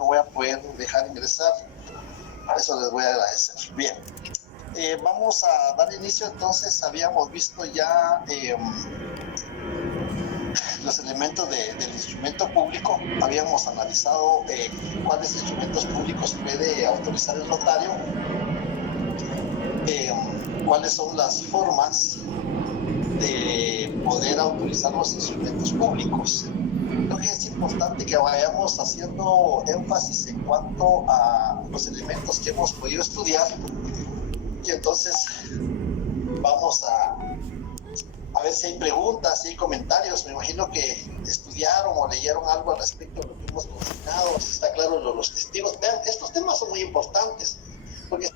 no voy a poder dejar ingresar. Eso les voy a agradecer. Bien, vamos a dar inicio. Entonces, habíamos visto ya los elementos del instrumento público. Habíamos analizado cuáles instrumentos públicos puede autorizar el notario, cuáles son las formas de poder autorizar los instrumentos públicos. Creo que es importante que vayamos haciendo énfasis en cuanto a los elementos que hemos podido estudiar, y entonces vamos a ver si hay preguntas, si hay comentarios. Me imagino que estudiaron o leyeron algo al respecto de lo que hemos consignado. Está claro los testigos. Vean, estos temas son muy importantes, porque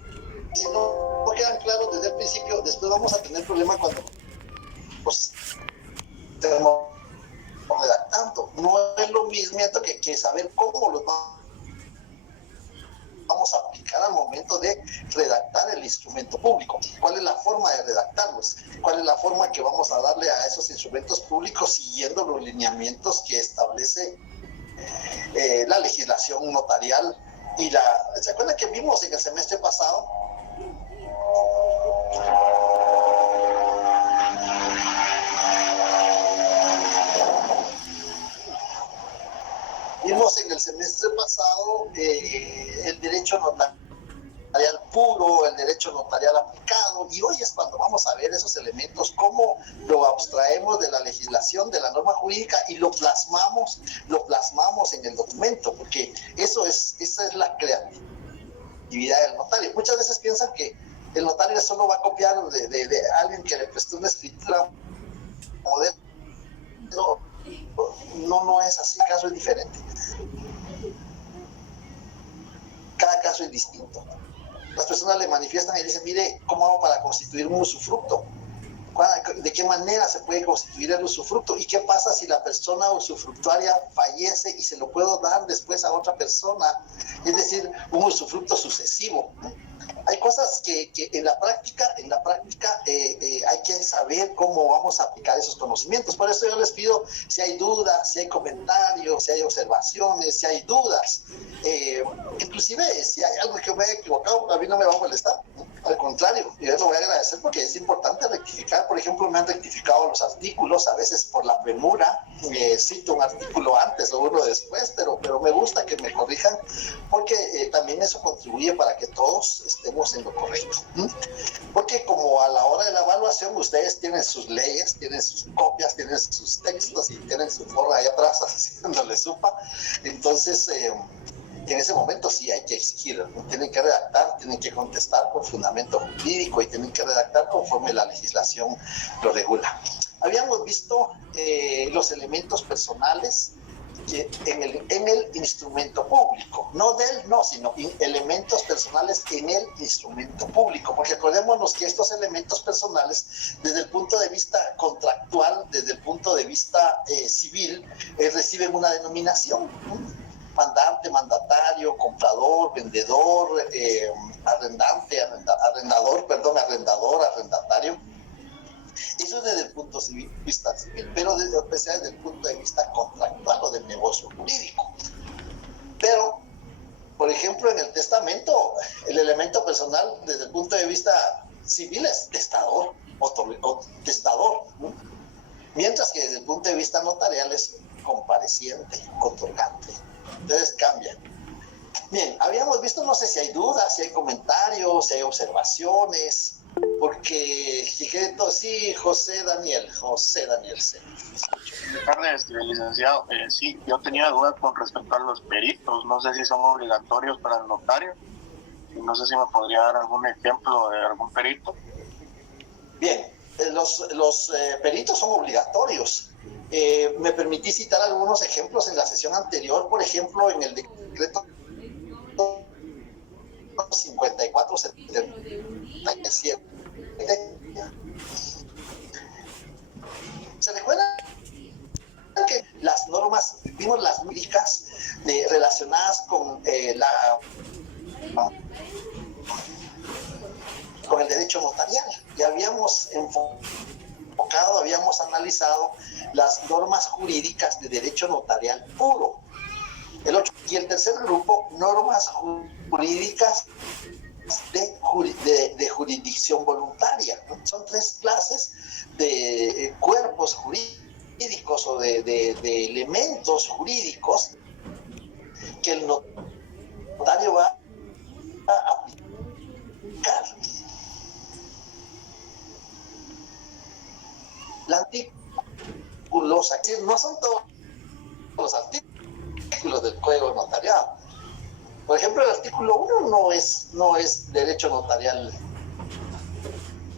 si no quedan claros desde el principio, después vamos a tener problema cuando pues, estemos redactando. No es lo mismo que saber cómo los vamos a aplicar al momento de redactar el instrumento público. ¿Cuál es la forma de redactarlos? ¿Cuál es la forma que vamos a darle a esos instrumentos públicos siguiendo los lineamientos que establece la legislación notarial? Y ¿se acuerdan que vimos en el semestre pasado? Vimos en el semestre pasado el derecho notarial puro, el derecho notarial aplicado, y hoy es cuando vamos a ver esos elementos, cómo lo abstraemos de la legislación, de la norma jurídica, y lo plasmamos en el documento, porque esa es la creatividad del notario. Muchas veces piensan que el notario solo va a copiar de alguien que le prestó una escritura moderna. No es así, cada caso es diferente. Cada caso es distinto. Las personas le manifiestan y dicen, mire, ¿cómo hago para constituir un usufructo? ¿De qué manera se puede constituir el usufructo? ¿Y qué pasa si la persona usufructuaria fallece y se lo puedo dar después a otra persona? Es decir, un usufructo sucesivo. Hay cosas que en la práctica hay que saber cómo vamos a aplicar esos conocimientos. Por eso yo les pido, si hay dudas, si hay comentarios, si hay observaciones, si hay dudas, inclusive si hay algo que me haya equivocado, a mí no me va a molestar. Al contrario, yo lo voy a agradecer porque es importante rectificar. Por ejemplo, me han rectificado los artículos, a veces por la premura, cito un artículo antes o uno después, pero me gusta que me corrijan, porque también eso contribuye para que todos estemos en lo correcto. Porque como a la hora de la evaluación, ustedes tienen sus leyes, tienen sus copias, tienen sus textos y tienen su forma ahí atrás haciéndole supa, entonces en ese momento sí hay que exigir, ¿no? Tienen que redactar, tienen que contestar con fundamento jurídico y tienen que redactar conforme la legislación lo regula. Habíamos visto los elementos personales en el instrumento público, sino elementos personales en el instrumento público, porque acordémonos que estos elementos personales, desde el punto de vista contractual, desde el punto de vista civil, reciben una denominación, ¿no? Mandante, mandatario, comprador, vendedor, arrendador, arrendatario. Eso es desde el punto de vista civil, pero desde el punto de vista contractual o del negocio jurídico. Pero, por ejemplo, en el testamento, el elemento personal desde el punto de vista civil es testador o testador, ¿no? Mientras que desde el punto de vista notarial es compareciente, otorgante. Entonces cambia. Bien, habíamos visto, no sé si hay dudas, si hay comentarios, si hay observaciones, porque sí, José Daniel, sí. Buenas tardes, licenciado. Sí, yo tenía dudas con respecto a los peritos, no sé si son obligatorios para el notario, no sé si me podría dar algún ejemplo de algún perito. Bien, los peritos son obligatorios. Me permití citar algunos ejemplos en la sesión anterior, por ejemplo, en el decreto 5477. ¿Se recuerdan que las normas, vimos las médicas relacionadas con el derecho notarial? Ya habíamos habíamos analizado las normas jurídicas de derecho notarial puro. El 8. Y el tercer grupo, normas jurídicas de jurisdicción voluntaria, ¿no? Son 3 clases de cuerpos jurídicos o de elementos jurídicos que el notario va a aplicar. Los artículos, aquí no son todos los artículos del Código Notariado. Por ejemplo, el artículo 1 no es derecho notarial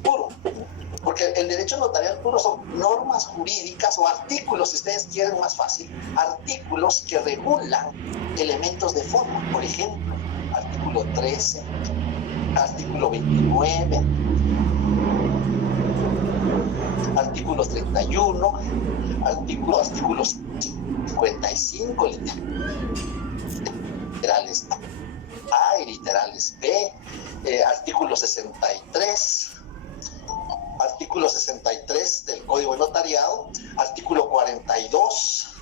puro, porque el derecho notarial puro son normas jurídicas o artículos, si ustedes quieren más fácil, artículos que regulan elementos de forma. Por ejemplo, artículo 13, artículo 29, artículos 31, artículos 55, literales A y literales B, artículo 63, artículo 63 del Código de Notariado, artículo 42.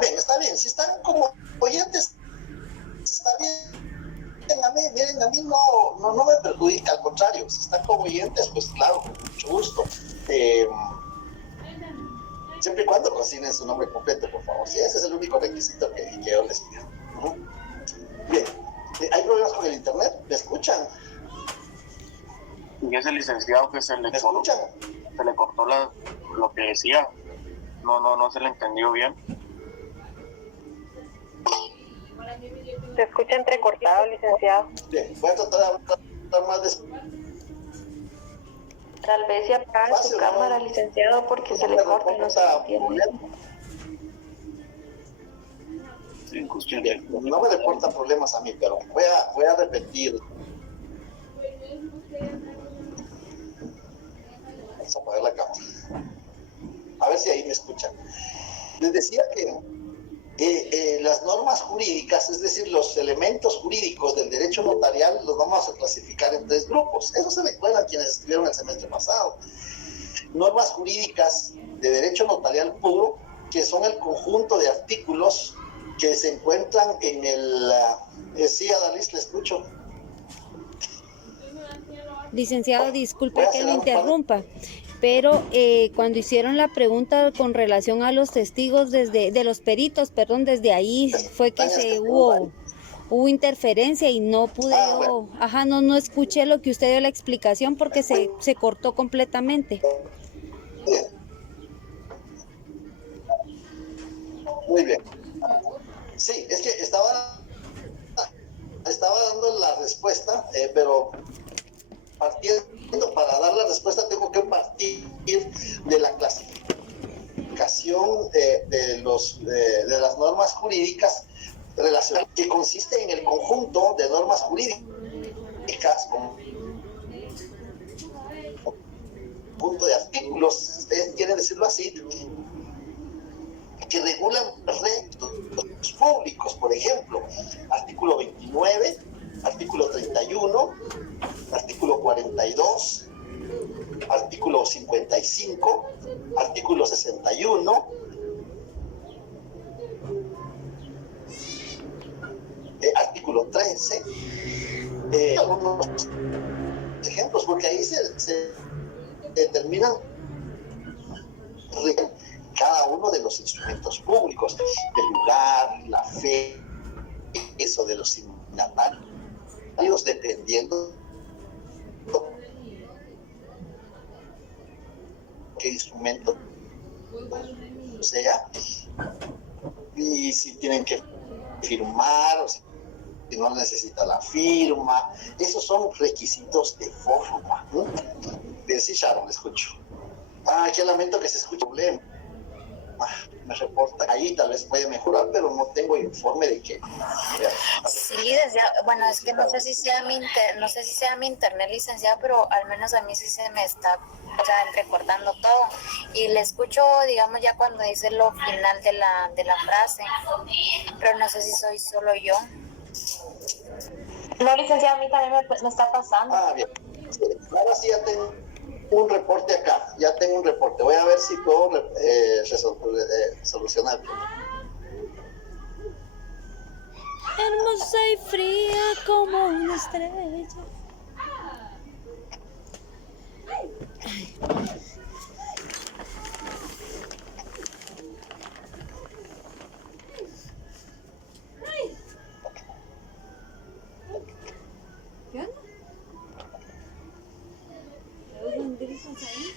Bien, está bien, si están como oyentes, está bien. Miren, a mí no me perjudica, al contrario, si están como oyentes, pues claro, con mucho gusto. Siempre y cuando consignen su nombre completo, por favor. Sí, ese es el único requisito que yo les pido. Bien, ¿hay problemas con el internet? ¿Me escuchan? Y ese licenciado que se le cortó lo que decía, no se le entendió bien. Se escucha entrecortado, licenciado. Bien, voy a tratar de hablar más despacio. Tal vez se apague su cámara, licenciado, porque se le corta y no se entiende. Bien, no me reporta problemas a mí, pero voy a repetir. Vamos a apagar la cámara. A ver si ahí me escuchan. Les decía que las normas jurídicas, es decir, los elementos jurídicos del derecho notarial, los vamos a clasificar en 3 grupos. Eso se recuerdan quienes estuvieron el semestre pasado. Normas jurídicas de derecho notarial puro, que son el conjunto de artículos que se encuentran en el... sí, Adalis, le escucho. Licenciado, disculpe que lo interrumpa, pero cuando hicieron la pregunta con relación a los testigos de los peritos, perdón, desde ahí fue que hubo interferencia y no pude no escuché lo que usted dio la explicación porque se cortó completamente. Muy bien. Sí, es que estaba dando la respuesta, pero para dar la respuesta tengo que partir de la clasificación de las normas jurídicas relacionadas, que consiste en el conjunto de normas jurídicas, conjunto de artículos, ustedes quieren decirlo así, que regulan recursos públicos. Por ejemplo, artículo 29, artículo 31, artículo 42, artículo 55, artículo 61, artículo 13, algunos ejemplos, porque ahí se determinan cada uno de los instrumentos públicos, el lugar, la fe, eso de los signatarios, dependiendo qué instrumento sea, y si tienen que firmar, o si no necesita la firma. Esos son requisitos de forma, ¿no? Bien, sí, Sharon, escucho. Qué lamento que se escuche problema. Me reporta ahí, tal vez puede mejorar, pero no tengo informe de que... Sí, bueno, es que no sé si sea mi internet, licenciado, pero al menos a mí sí se me está entrecortando todo. Y le escucho, digamos, ya cuando dice lo final de la frase, pero no sé si soy solo yo. No, licenciado, a mí también me está pasando. Bien. Sí, ahora sí ya tengo un reporte acá, Voy a ver si puedo solucionar el problema. soy fría como una estrella. ¿Qué onda? ¿Oigan gritos ahí?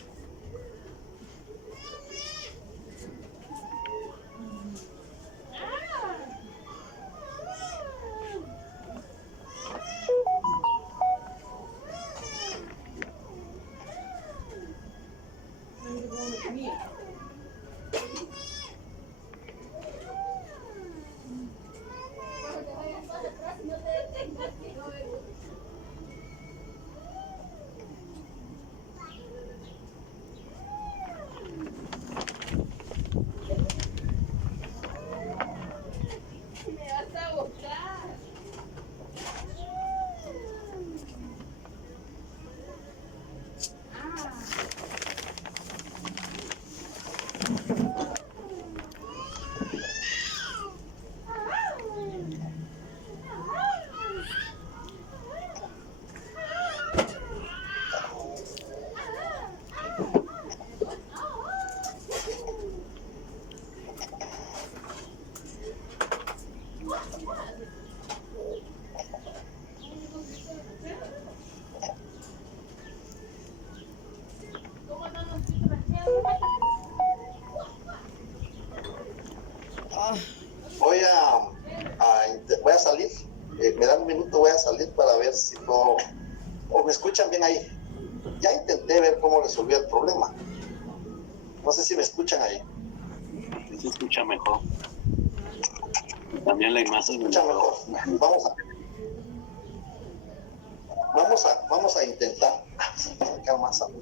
Voy a salir, me dan un minuto, voy a salir para ver si no, o me escuchan bien ahí. Ya intenté ver cómo resolver el problema. No sé si me escuchan ahí. Se escucha mejor. También la imagen se escucha mejor. Vamos a intentar acercar más al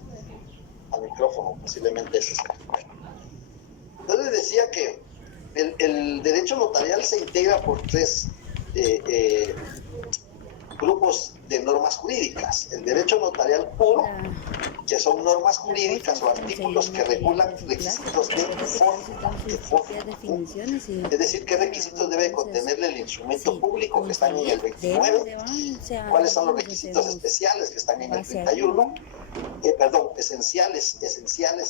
micrófono, posiblemente eso. Entonces decía que el derecho notarial se integra por tres grupos de normas jurídicas. El derecho notarial puro, que son normas jurídicas o artículos que regulan requisitos de forma. Es decir, qué requisitos debe contenerle el instrumento público, que están en el 29, cuáles son los requisitos especiales que están en el 31, esenciales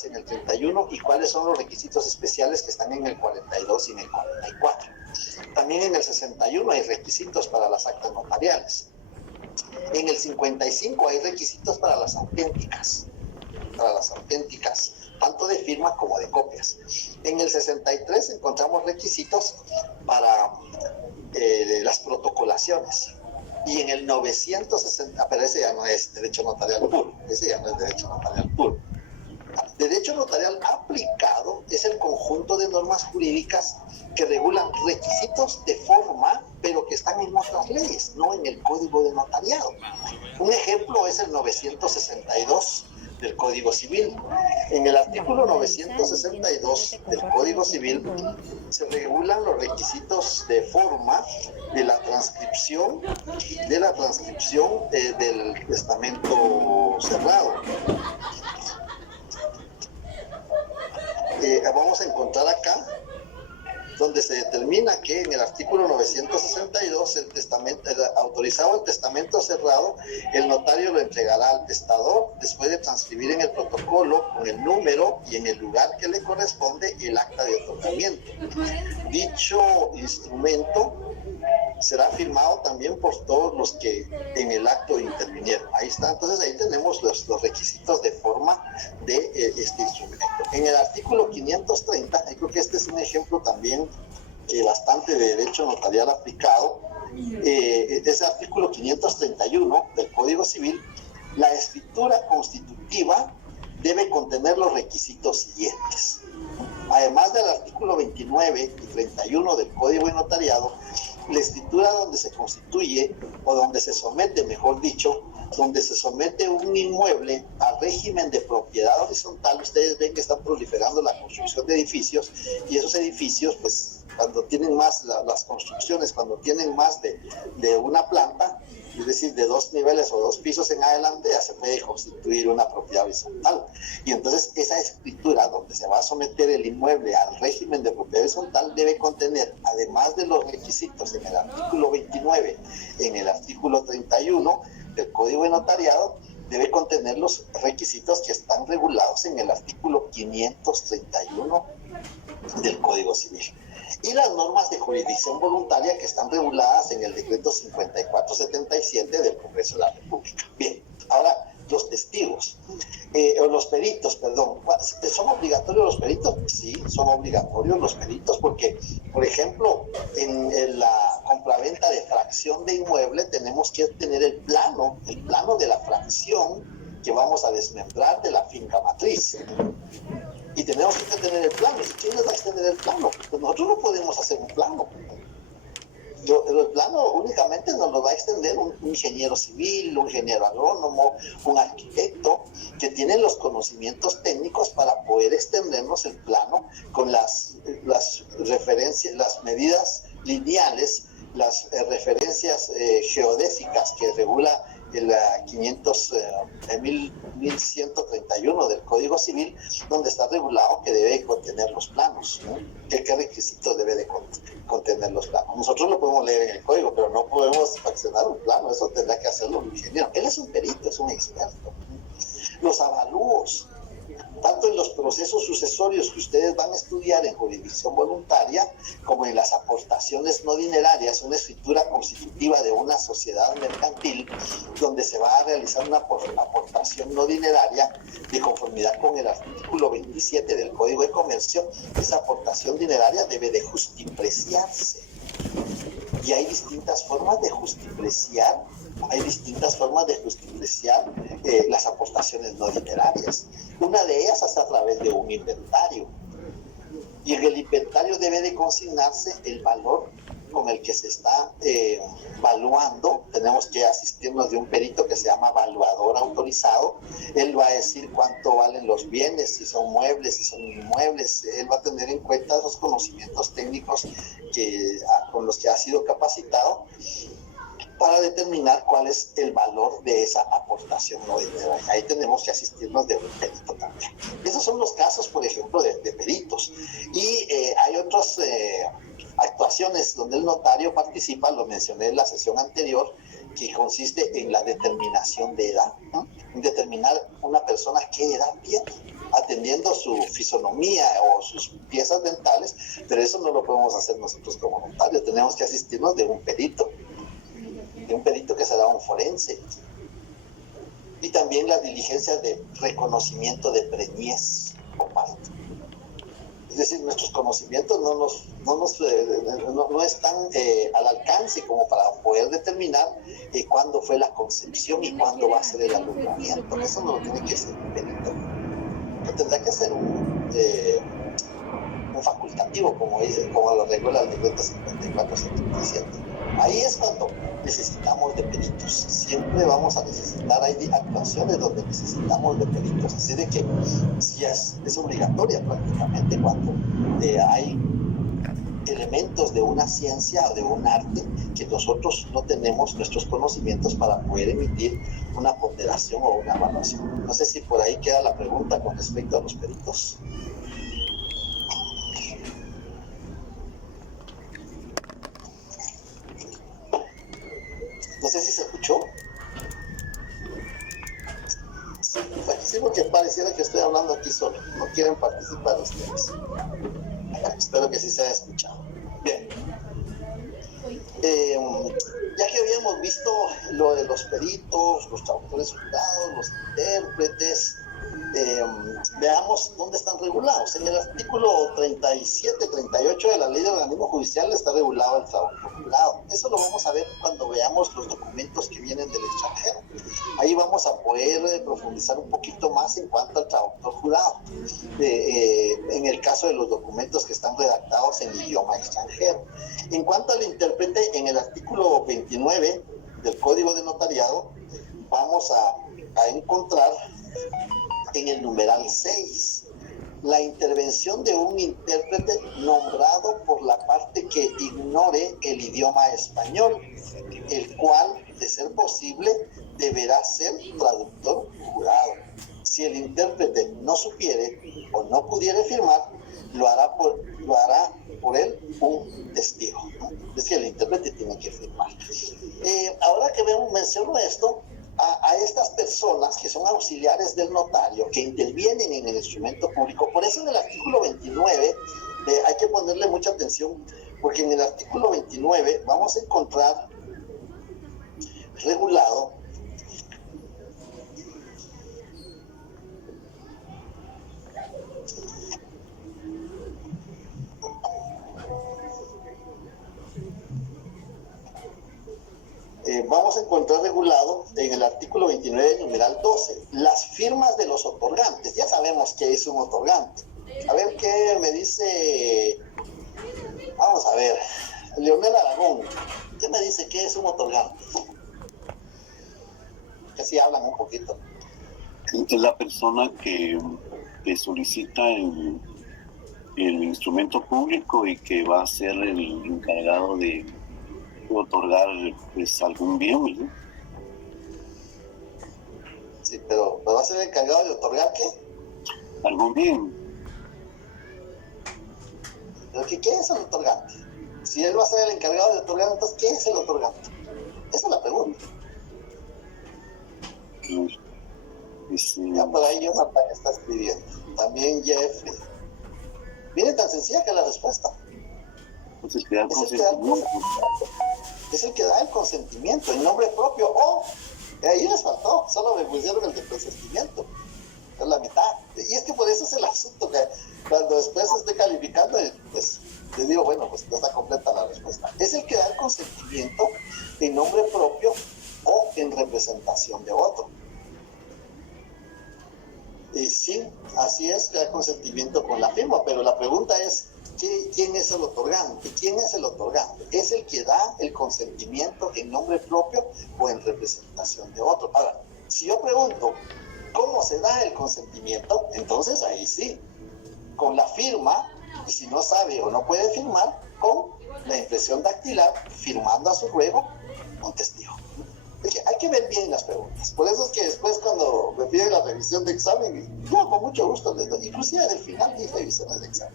en el 31, y cuáles son los requisitos especiales que están en el 42 y en el 44. También en el 61 hay requisitos para las actas notariales. En el 55 hay requisitos para las auténticas, tanto de firma como de copias. En el 63 encontramos requisitos para las protocolaciones. Y en el 960, pero ese ya no es derecho notarial puro, Derecho notarial aplicado es el conjunto de normas jurídicas que regulan requisitos de forma, pero que están en otras leyes, no en el Código de Notariado. Un ejemplo es el 962 del Código Civil. En el artículo 962 del Código Civil se regulan los requisitos de forma de la transcripción del testamento cerrado. Vamos a encontrar acá donde se determina que en el artículo 962 autorizado el testamento cerrado, el notario lo entregará al testador después de transcribir en el protocolo con el número y en el lugar que le corresponde el acta de otorgamiento. Dicho instrumento será firmado también por todos los que en el acto intervinieron. Ahí está, entonces ahí tenemos los requisitos de forma de este instrumento. En el artículo 530, creo que este es un ejemplo también bastante de derecho notarial aplicado, ese artículo 531 del Código Civil, la escritura constitutiva debe contener los requisitos siguientes. Además del artículo 29 y 31 del Código de Notariado, la escritura donde se constituye, o donde se somete, mejor dicho, donde se somete un inmueble al régimen de propiedad horizontal, ustedes ven que están proliferando la construcción de edificios, y esos edificios, pues, cuando tienen más las construcciones, cuando tienen más de una planta, es decir, de 2 niveles o 2 pisos en adelante, ya se puede constituir una propiedad horizontal. Y entonces esa escritura donde se va a someter el inmueble al régimen de propiedad horizontal debe contener, además de los requisitos en el artículo 29, en el artículo 31 del Código de Notariado, debe contener los requisitos que están regulados en el artículo 531 del Código Civil. Y las normas de jurisdicción voluntaria que están reguladas en el decreto 5477 del Congreso de la República. Bien, ahora los testigos, o los peritos, perdón. ¿Son obligatorios los peritos? Sí, son obligatorios los peritos porque, por ejemplo, en la compraventa de fracción de inmueble tenemos que tener el plano de la fracción que vamos a desmembrar de la finca matriz. Y tenemos que tener el plano. ¿Y quién les va a extender el plano? Pues nosotros no podemos hacer un plano. El plano únicamente nos lo va a extender un ingeniero civil, un ingeniero agrónomo, un arquitecto que tienen los conocimientos técnicos para poder extendernos el plano con las referencias, las medidas lineales, las referencias geodésicas que regula el 1131 del Código Civil, donde está regulado que debe contener los planos, ¿no? ¿Qué requisitos debe de contener los planos? Nosotros lo podemos leer en el código, pero no podemos fraccionar un plano, eso tendrá que hacerlo un ingeniero. Él es un perito, es un experto. Los avalúos, tanto en los procesos sucesorios que ustedes van a estudiar en jurisdicción voluntaria, como en las aportaciones no dinerarias, una escritura constitutiva de una sociedad mercantil, donde se va a realizar una aportación no dineraria de conformidad con el artículo 27 del Código de Comercio. Esa aportación dineraria debe de justipreciarse. Y hay distintas formas de justipreciar. Las aportaciones no dinerarias. Una de ellas es a través de un inventario. Y en el inventario debe de consignarse el valor con el que se está valuando. Tenemos que asistirnos de un perito que se llama valuador autorizado. Él va a decir cuánto valen los bienes, si son muebles, si son inmuebles. Él va a tener en cuenta esos conocimientos técnicos con los que ha sido capacitado para determinar cuál es el valor de esa aportación no dineraria. Ahí tenemos que asistirnos de un perito también. Esos son los casos, por ejemplo, de peritos. Y hay otras actuaciones donde el notario participa, lo mencioné en la sesión anterior, que consiste en la determinación de edad, ¿no? En determinar una persona qué edad tiene, atendiendo su fisonomía o sus piezas dentales, pero eso no lo podemos hacer nosotros como notarios, tenemos que asistirnos de un perito que será un forense, y también las diligencias de reconocimiento de preñez o parto. Es decir, nuestros conocimientos no están al alcance como para poder determinar cuándo fue la concepción y cuándo va a ser el alumbramiento. Eso no lo tiene que ser un perito, lo tendrá que ser un facultativo, como lo regula el decreto 5477. Ahí es cuando necesitamos de peritos. Siempre vamos a necesitar, hay actuaciones donde necesitamos de peritos, así de que sí es obligatoria prácticamente cuando hay elementos de una ciencia o de un arte que nosotros no tenemos nuestros conocimientos para poder emitir una ponderación o una evaluación. No sé si por ahí queda la pregunta con respecto a los peritos. No sé si se escuchó. Sí, porque pareciera que estoy hablando aquí solo. No quieren participar ustedes. Espero que sí se haya escuchado. Bien. Ya que habíamos visto lo de los peritos, los traductores jurados, los intérpretes, veamos dónde están regulados. En el artículo 37, 38 de la Ley de Organismo Judicial está regulado el traductor jurado. Eso lo vamos a ver cuando veamos los documentos que vienen del extranjero. Ahí vamos a poder profundizar un poquito más en cuanto al traductor jurado. En el caso de los documentos que están redactados en idioma extranjero. En cuanto al intérprete, en el artículo 29 del Código de Notariado, vamos a encontrar en el numeral 6 la intervención de un intérprete nombrado por la parte que ignore el idioma español, el cual, de ser posible, deberá ser traductor jurado. Si el intérprete no supiere o no pudiere firmar, lo hará por él un testigo, ¿no? Es que el intérprete tiene que firmar. Ahora que menciono esto, a estas personas que son auxiliares del notario, que intervienen en el instrumento público, por eso en el artículo 29 hay que ponerle mucha atención, porque en el artículo 29 vamos a encontrar regulado en el artículo 29, numeral 12, las firmas de los otorgantes. Ya sabemos qué es un otorgante. A ver qué me dice, vamos a ver, Leonel Aragón, ¿qué me dice qué es un otorgante? Que sí hablan un poquito. Es la persona que solicita el instrumento público y que va a ser el encargado de otorgar pues algún bien, ¿no? Sí, pero ¿va a ser el encargado de otorgar qué? Algún bien. ¿Pero qué es el otorgante? Si él va a ser el encargado de otorgar, entonces ¿qué es el otorgante? Esa es la pregunta. Ya por ahí Jonathan está escribiendo. También Jeffrey. Viene tan sencilla que la respuesta. Entonces, es el que da el consentimiento en nombre propio, o ahí les faltó, solo me pusieron el de consentimiento, es la mitad. Y es que por eso es el asunto, que cuando después esté calificando, pues les digo, bueno, pues no está completa la respuesta. Es el que da el consentimiento en nombre propio o en representación de otro. Y sí, así es, que da consentimiento con la firma, pero la pregunta es, ¿quién es el otorgante? ¿Quién es el otorgante? Es el que da el consentimiento en nombre propio o en representación de otro. Ahora, si yo pregunto, ¿cómo se da el consentimiento? Entonces ahí sí, con la firma, y si no sabe o no puede firmar, con la impresión dactilar, firmando a su ruego un testigo. Hay que ver bien las preguntas. Por eso es que después, cuando me piden la revisión de examen, yo con mucho gusto les doy, inclusive del final y revisiones de examen.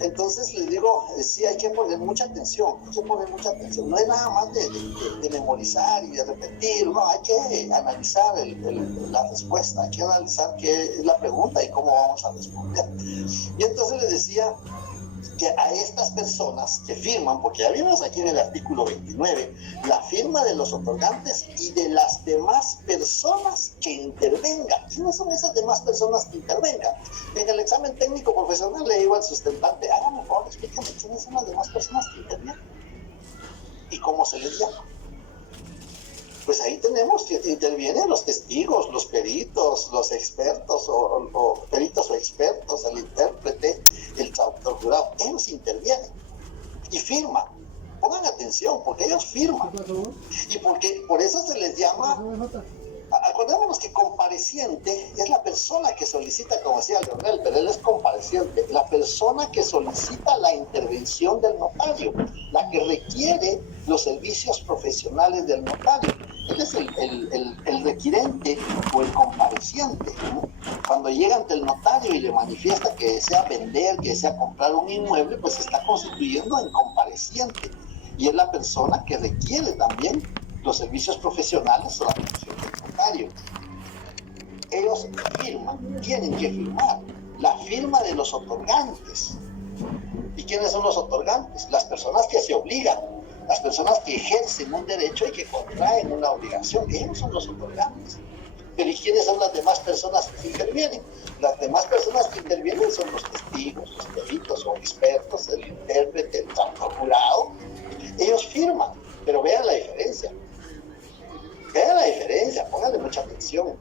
Entonces les digo, sí, hay que poner mucha atención, no es nada más de memorizar y de repetir, no, hay que analizar la respuesta, hay que analizar qué es la pregunta y cómo vamos a responder. Y entonces les decía que a estas personas que firman, porque ya vimos aquí en el artículo 29, la firma de los otorgantes y de las demás personas que intervengan. ¿Quiénes son esas demás personas que intervengan? En el examen técnico profesional le digo al sustentante, hágame por favor, explíqueme quiénes son las demás personas que intervienen y cómo se les llama. Pues ahí tenemos que intervienen los testigos, los peritos, los expertos o peritos o expertos, el intérprete, el traductor jurado. Ellos intervienen y firman. Pongan atención, porque ellos firman. Y porque por eso se les llama, acordémonos que compareciente es la persona que solicita, como decía Leonel, pero él es compareciente, la persona que solicita la intervención del notario, la que requiere los servicios profesionales del notario. Él es el requirente o el compareciente, ¿no? Cuando llega ante el notario y le manifiesta que desea vender, que desea comprar un inmueble, pues se está constituyendo en compareciente. Y es la persona que requiere también los servicios profesionales o la atención del notario. Ellos firman, tienen que firmar. La firma de los otorgantes. ¿Y quiénes son los otorgantes? Las personas que se obligan, las personas que ejercen un derecho y que contraen una obligación. Ellos son los otorgantes. Pero ¿y quiénes son las demás personas que intervienen? Las demás personas que intervienen son los testigos, los peritos o expertos, el intérprete, el traductor jurado. Ellos firman, pero vean la diferencia. Vean la diferencia, pónganle mucha atención.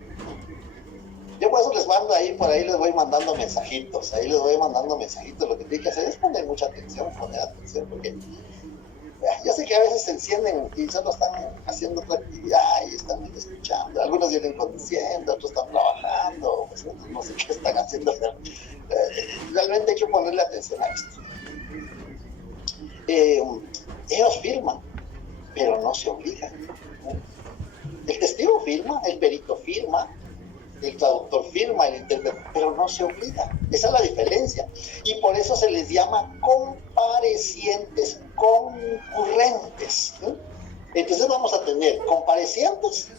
Yo por eso les mando ahí, por ahí les voy mandando mensajitos, Lo que tienen que hacer es poner mucha atención, porque yo sé que a veces se encienden y solo están haciendo otra actividad y están escuchando. Algunos vienen conduciendo, otros están trabajando, pues, no sé qué están haciendo. Realmente hay que ponerle atención a esto. Ellos firman, pero no se obligan. El testigo firma, el perito firma, el traductor firma, el intérprete, pero no se obliga. Esa es la diferencia. Y por eso se les llama comparecientes concurrentes. Entonces vamos a tener comparecientes,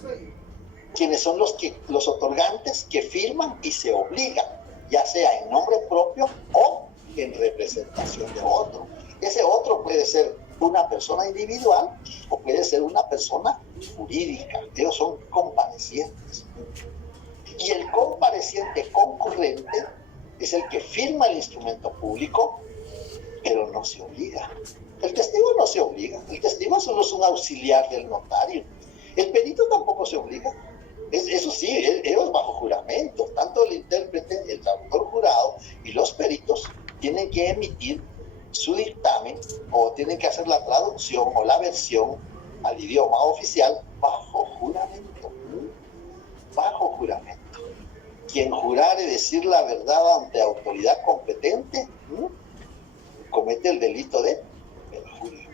quienes son los otorgantes que firman y se obligan, ya sea en nombre propio o en representación de otro. Ese otro puede ser una persona individual o puede ser una persona jurídica. Ellos son comparecientes. Y el compareciente concurrente es el que firma el instrumento público, pero no se obliga. El testigo no se obliga. El testigo solo es un auxiliar del notario. El perito tampoco se obliga. Eso sí, ellos bajo juramento. Tanto el intérprete, el traductor jurado y los peritos tienen que emitir su dictamen o tienen que hacer la traducción o la versión al idioma oficial bajo juramento. Bajo juramento. Quien jurare decir la verdad ante autoridad competente comete el delito de perjurio.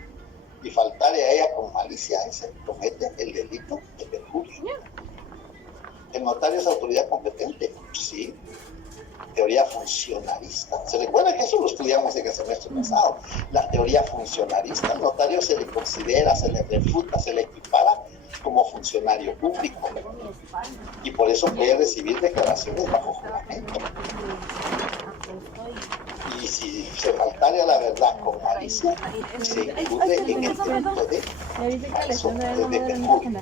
Y faltare a ella con malicia, ese comete el delito de perjurio. El notario es autoridad competente, sí. Teoría funcionalista. ¿Se recuerda que eso lo estudiamos en el semestre pasado? La teoría funcionalista. Al notario se le considera, se le refuta, se le equipara como funcionario público. Y por eso puede recibir declaraciones bajo juramento. Y si se faltare a la verdad con malicia, se incurre en el delito de falso, de perjurio.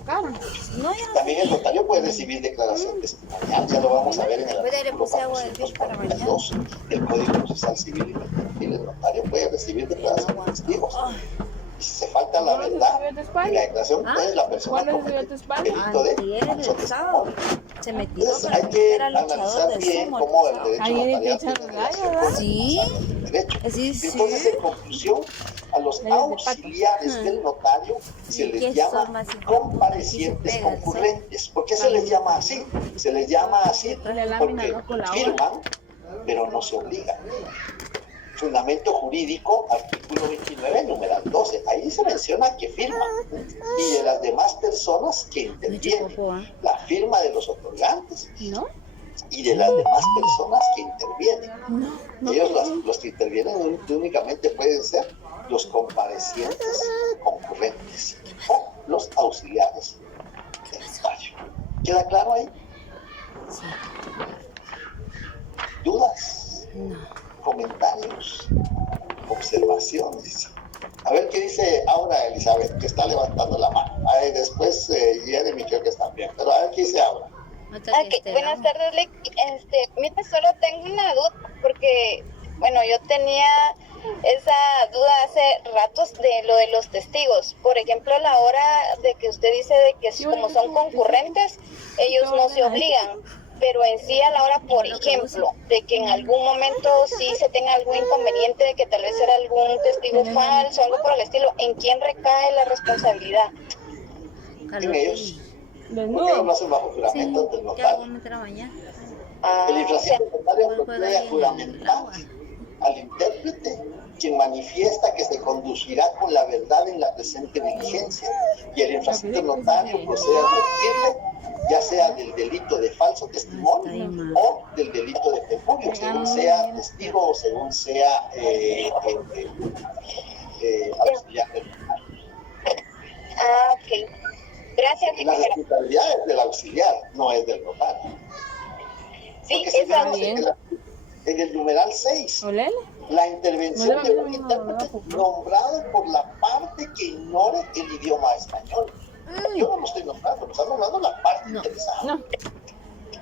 También el notario puede recibir declaración testimonial, ya lo vamos a ver en el artículo 442 del Código Procesal Civil y Mercantil. El notario puede recibir declaración de testigos. Y si se falta la verdad en la declaración, entonces la persona comete el delito de falso testimonio. Entonces hay que analizar bien cómo el derecho notarial tiene relación con el derecho. Entonces, en conclusión, a los auxiliares del notario se les llama comparecientes concurrentes. ¿Por qué se les llama así? Se les llama así porque firman, pero no se obligan. Fundamento jurídico, artículo 29, numeral 12. Ahí se menciona que firman. Y de las demás personas que intervienen. La firma de los otorgantes. Y de las demás personas que intervienen. Ellos, los que intervienen únicamente pueden ser los comparecientes concurrentes o los auxiliares del notario. ¿Queda claro ahí? ¿Dudas? Comentarios, observaciones. A ver qué dice Aura Elizabeth, que está levantando la mano. Después Jeremy creo que está bien, pero a ver qué dice Aura. Okay, buenas tardes, Lick. Mira, solo tengo una duda, porque, bueno, yo tenía esa duda hace ratos de lo de los testigos. Por ejemplo, a la hora de que usted dice de que como son concurrentes, ellos no se obligan. Pero en sí a la hora, por ejemplo, de que en algún momento sí se tenga algún inconveniente de que tal vez era algún testigo falso, algo por el estilo, ¿en quién recae la responsabilidad? En ellos. Porque ellos lo hacen bajo juramento del notario. El infracción notario puede juramentar al intérprete, quien manifiesta que se conducirá con la verdad en la presente diligencia, y el infractor notario procede a advertirle, ya sea del delito de falso testimonio o del delito de perjurio, según sea testigo o según sea auxiliar del notario. Ok. Gracias. La responsabilidad es del auxiliar, no es del notario. Sí, exacto. En el numeral 6, la intervención de un intérprete nombrado por la parte que ignore el idioma español. Yo no lo estoy nombrando, lo está nombrando la parte interesada.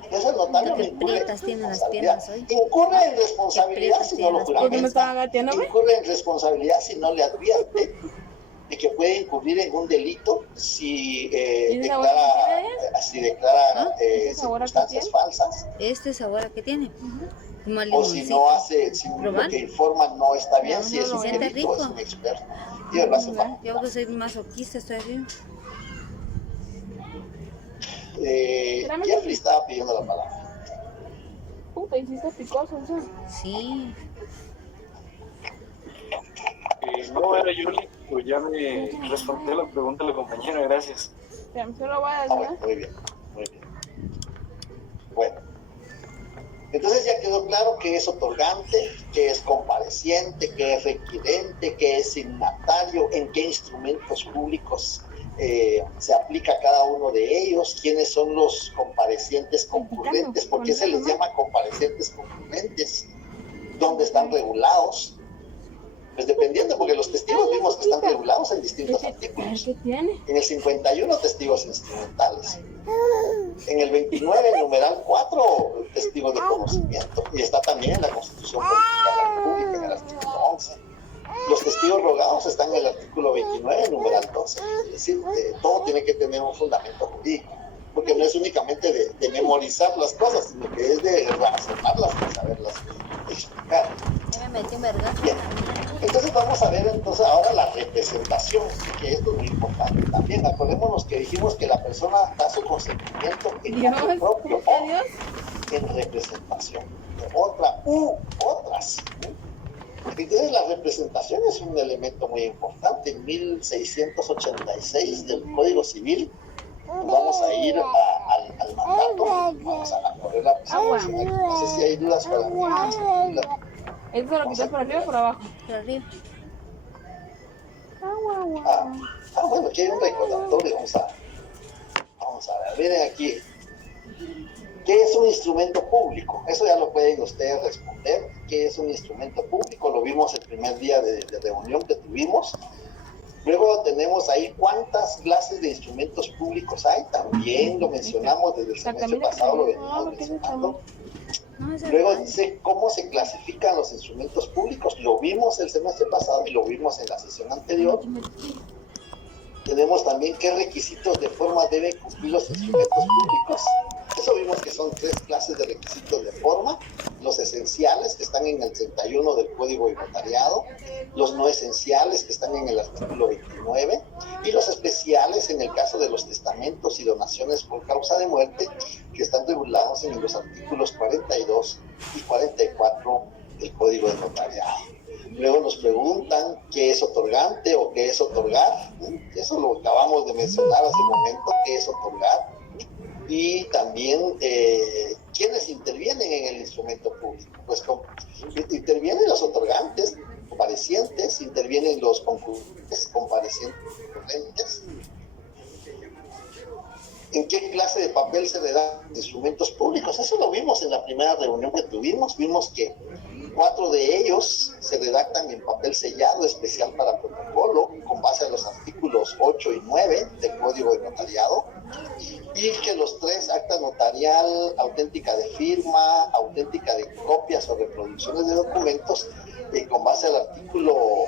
Entonces el notario no incurre en responsabilidad. Incurre en responsabilidad si no lo juramenta. Incurre en responsabilidad si no le advierte de que puede incurrir en un delito si declara circunstancias falsas. ¿Este sabor que tiene? o si no hace, si lo que informa no está bien, si es un perito o es un experto. Yo lo hace mal. Yo que soy masoquista, estoy así. Jeffrey estaba pidiendo la palabra. Puta, hiciste picoso, ¿sí? Sí. No, era Yuli, pues ya me respondió la pregunta de la compañera, gracias. Se lo voy a decir. Bueno, muy bien, muy bien. Bueno, entonces ya quedó claro que es otorgante, que es compareciente, que es requirente, que es signatario, en qué instrumentos públicos se aplica cada uno de ellos, quiénes son los comparecientes concurrentes, por qué se les llama comparecientes concurrentes, dónde están regulados. Pues dependiendo, porque los testigos vimos que están regulados en distintos artículos. En el 51, testigos instrumentales. En el 29, numeral 4, testigos de conocimiento. Y está también en la Constitución Política de la República, en el artículo 11. Los testigos rogados están en el artículo 29, numeral 12. Es decir, todo tiene que tener un fundamento jurídico. Porque no es únicamente de memorizar las cosas, sino que es de razonarlas, de saberlas explicar. Bien. Entonces vamos a ver entonces ahora la representación, que esto es muy importante también. Acordémonos que dijimos que la persona da su consentimiento en nombre propio o en representación de otra u otras. Entonces la representación es un elemento muy importante. En 1686 del Código Civil vamos a ir al mandato, vamos a correr la presentación. No sé si hay dudas para mí. ¿Eso lo quitas por arriba o por abajo? Por arriba. Bueno, aquí hay un recordatorio. Vamos a ver, miren aquí. ¿Qué es un instrumento público? Eso ya lo pueden ustedes responder. ¿Qué es un instrumento público? Lo vimos el primer día de reunión que tuvimos. Luego tenemos ahí cuántas clases de instrumentos públicos hay. También lo mencionamos desde el semestre pasado, lo venimos mencionando. Luego dice cómo se clasifican los instrumentos públicos. Lo vimos el semestre pasado y lo vimos en la sesión anterior. Tenemos también qué requisitos de forma deben cumplir los instrumentos públicos. Eso vimos que son 3 clases de requisitos de forma. Los esenciales, que están en el 31 del Código de Notariado. Los no esenciales, que están en el artículo 29. Y los especiales, en el caso de los testamentos y donaciones por causa de muerte, que están regulados en los artículos 42 y 44 del Código de Notariado. Luego nos preguntan qué es otorgante o qué es otorgar. Eso lo acabamos de mencionar hace un momento, qué es otorgar. Y también quiénes intervienen en el instrumento público. Pues intervienen los otorgantes, comparecientes, intervienen los concurrentes, comparecientes, concurrentes. ¿En qué clase de papel se le dan instrumentos públicos? Eso lo vimos en la primera reunión que tuvimos. Vimos que 4 de ellos se redactan en papel sellado especial para protocolo, con base a los artículos 8 y 9 del Código de Notariado, y que los 3, acta notarial, auténtica de firma, auténtica de copias o reproducciones de documentos, con base al artículo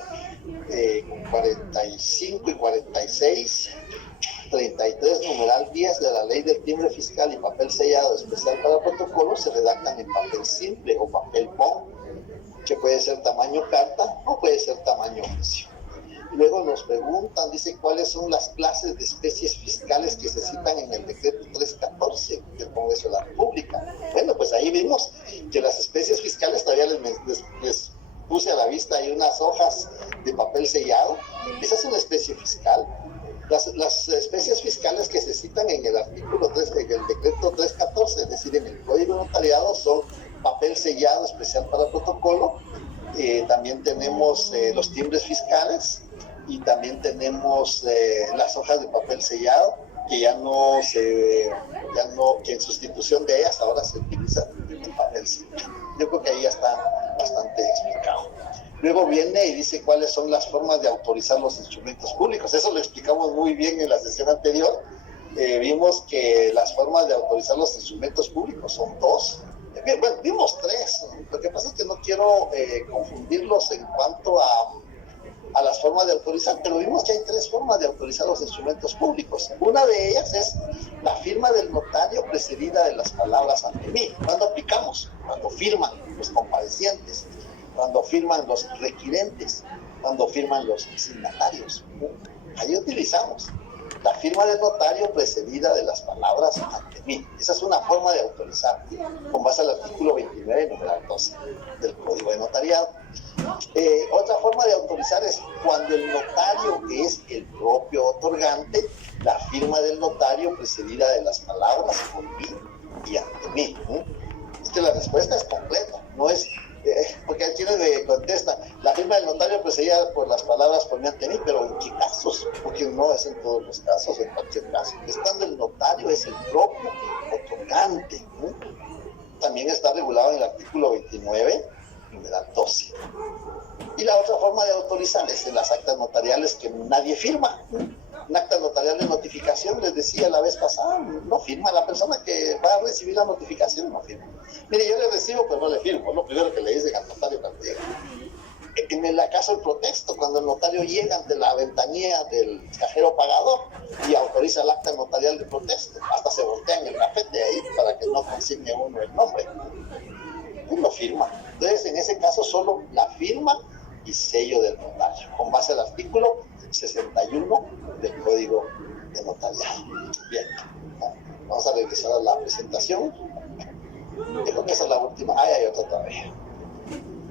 45 y 46, 33, numeral 10 de la Ley del Timbre Fiscal y papel sellado especial para protocolo, se redactan en papel simple o papel bond, que puede ser tamaño carta o puede ser tamaño oficio. Luego nos preguntan, dice, ¿cuáles son las clases de especies fiscales que se citan en el decreto 314 del Congreso de la República? Bueno, pues ahí vimos que las especies fiscales, todavía les puse a la vista ahí unas hojas de papel sellado. Esa es una especie fiscal. Las especies fiscales que se citan en el artículo 3, en el decreto 314, es decir, en el Código Notariado, son papel sellado especial para protocolo. También tenemos los timbres fiscales y también tenemos las hojas de papel sellado, que que en sustitución de ellas ahora se utiliza el papel simple. Yo creo que ahí ya está bastante explicado. Luego viene y dice cuáles son las formas de autorizar los instrumentos públicos. Eso lo explicamos muy bien en la sesión anterior. Vimos que las formas de autorizar los instrumentos públicos son 2. Bueno, vimos 3. Lo que pasa es que no quiero confundirlos en cuanto a las formas de autorizar, pero vimos que hay 3 formas de autorizar los instrumentos públicos. Una de ellas es la firma del notario precedida de las palabras ante mí. ¿Cuándo aplicamos? Cuando firman los comparecientes, cuando firman los requirentes, cuando firman los signatarios. Ahí utilizamos la firma del notario precedida de las palabras ante mí. Esa es una forma de autorizar, con base al artículo 29, numeral 12 del Código de Notariado. Otra forma de autorizar es cuando el notario es el propio otorgante, la firma del notario precedida de las palabras por mí y ante mí. Es que la respuesta es completa, no es porque hay quienes me contestan, la firma del notario precedida por las palabras por mí ante mí, pero ¿en qué casos? Porque no es en todos los casos, en cualquier caso. Es cuando el notario es el propio otorgante. También está regulado en el artículo 29, numeral 12. Y la otra forma de autorizar es en las actas notariales que nadie firma. Un acta notarial de notificación, les decía la vez pasada, no firma la persona que va a recibir la notificación, no firma. Mire, yo le recibo, pero no le firmo, es lo primero que le dicen al notario cuando llega. En el caso del protexto, cuando el notario llega ante la ventanilla del cajero pagador y autoriza el acta notarial de protexto, hasta se voltea en el gafete ahí para que no consigne uno el nombre. Uno firma. Entonces, en ese caso, solo la firma y sello del notario, con base al artículo 61 del Código de Notariado. Bien, vamos a regresar a la presentación. Creo que esa es la última. Hay otra todavía.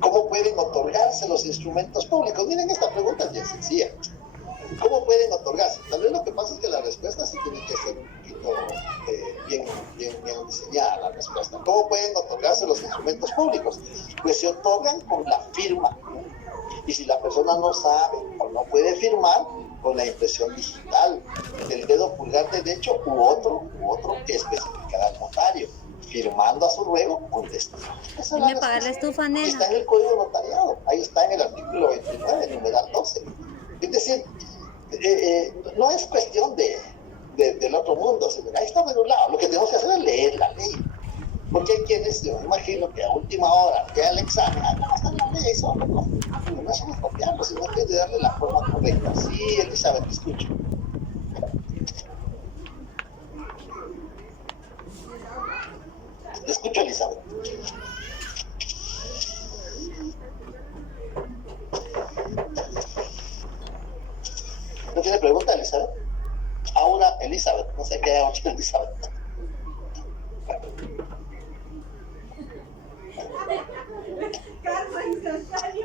¿Cómo pueden otorgarse los instrumentos públicos? Miren, esta pregunta es bien sencilla. ¿Cómo pueden otorgarse? Tal vez lo que pasa es que la respuesta sí tiene que ser un poquito bien diseñada la respuesta. ¿Cómo pueden otorgarse los instrumentos públicos? Pues se otorgan con la firma. Y si la persona no sabe o no puede firmar, con la impresión digital del dedo pulgar derecho u otro que especificará el notario, firmando a su ruego con testigo. Dime pagar la estufa, nena. Está en el Código Notariado, ahí está en el artículo 29, numeral 12. Es decir, no es cuestión del otro mundo, ahí está regulado. Lo que tenemos que hacer es leer la ley. Porque hay quienes, yo me imagino que a última hora, que el examen, ¿cómo está la ley? Eso no es solo copiarlo, sino que es de darle la forma correcta. Sí, Elizabeth, te escucho. Te escucho, Elizabeth. ¿No tiene pregunta, Elizabeth? Ahora, Elizabeth, no sé qué hago, Elizabeth.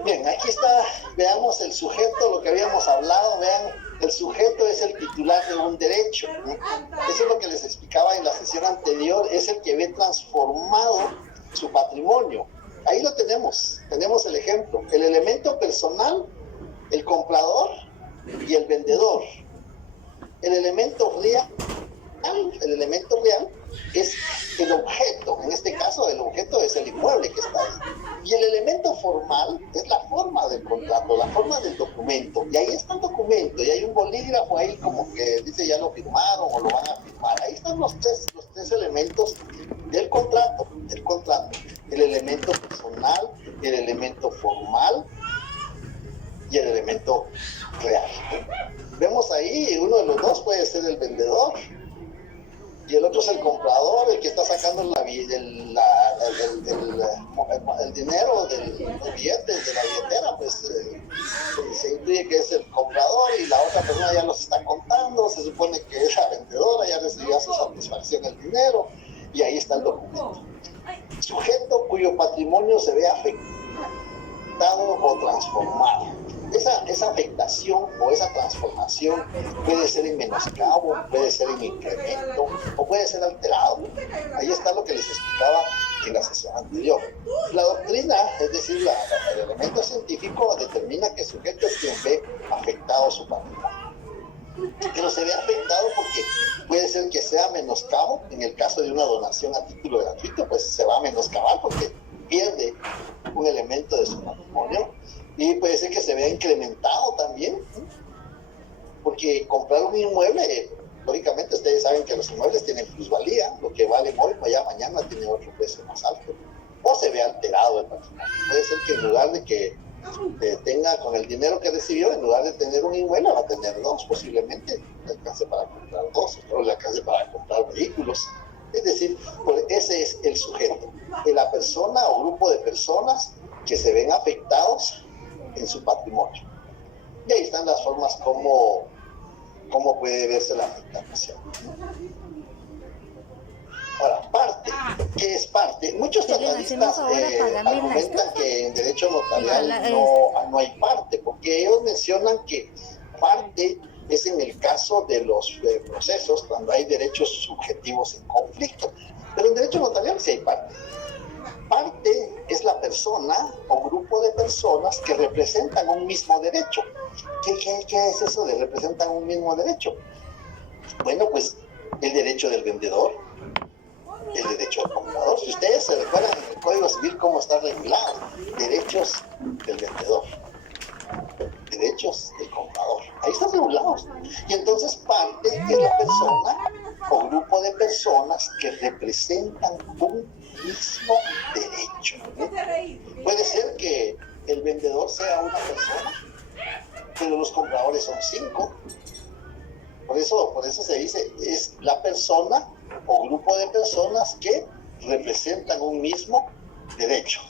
Bien, aquí está, veamos el sujeto, lo que habíamos hablado, vean, el sujeto es el titular de un derecho, ¿no? Eso es lo que les explicaba en la sesión anterior, es el que ve transformado su patrimonio. Ahí lo tenemos el ejemplo, el elemento personal, el comprador y el vendedor. El elemento real es el objeto, en este caso el objeto es el inmueble que está ahí. Y el elemento formal es la forma del contrato, la forma del documento. Y ahí está el documento, y hay un bolígrafo ahí como que dice ya lo firmaron o lo van a firmar. Ahí están los tres elementos del contrato. El elemento personal, el elemento formal y el elemento real. Vemos ahí, uno de los dos puede ser el vendedor y el otro es el comprador, el que está sacando el dinero del billete, de la billetera, pues se intuye que es el comprador y la otra persona ya los está contando, se supone que es la vendedora, ya recibió su satisfacción el dinero y ahí está el documento. Sujeto cuyo patrimonio se ve afectado o transformado. Esa afectación o esa transformación puede ser en menoscabo, puede ser en incremento o puede ser alterado. Ahí está lo que les explicaba en la sesión anterior. La doctrina, es decir, el elemento científico determina que el sujeto es quien ve afectado su patrimonio. Pero se ve afectado porque puede ser que sea menoscabo. En el caso de una donación a título gratuito, pues se va a menoscabar porque pierde un elemento de su patrimonio. Y puede ser que se vea incrementado también, porque comprar un inmueble, lógicamente ustedes saben que los inmuebles tienen plusvalía, lo que vale hoy, ya mañana tiene otro precio más alto, o se ve alterado el patrimonio. Puede ser que en lugar de que tenga con el dinero que recibió, en lugar de tener un inmueble, va a tener dos, posiblemente le alcance para comprar dos, o le alcance para comprar los vehículos. Es decir, ese es el sujeto, la persona o grupo de personas que se ven afectados en su patrimonio. Y ahí están las formas como puede verse la afectación. Ahora, parte. ¿Qué es parte? Muchos tratadistas argumentan que en derecho notarial no hay parte, porque ellos mencionan que parte es en el caso de los procesos cuando hay derechos subjetivos en conflicto. Pero en derecho notarial sí hay parte. Parte es la persona o grupo de personas que representan un mismo derecho. ¿Qué es eso de representan un mismo derecho? Bueno, pues el derecho del vendedor, el derecho del comprador. Si ustedes se recuerdan en el Código Civil cómo está regulado, derechos del vendedor, derechos del comprador, ahí están regulados. Y entonces parte es la persona o grupo de personas que representan un mismo derecho. Puede ser que el vendedor sea una persona, pero los compradores son 5. Por eso se dice, es la persona o grupo de personas que representan un mismo derecho.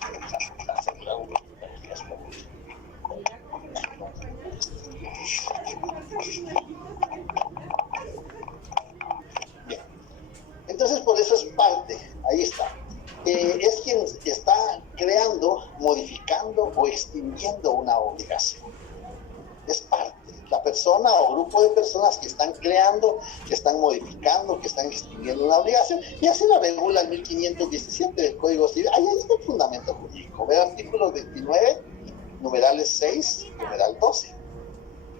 Bien. Entonces, por eso es parte, ahí está. Es quien está creando, modificando o extinguiendo una obligación. Es parte. La persona o grupo de personas que están creando, que están modificando, que están extinguiendo una obligación, y así lo regula el 1517 del Código Civil. Ahí está el fundamento jurídico. Ve artículo 29, numerales 6, numeral 12.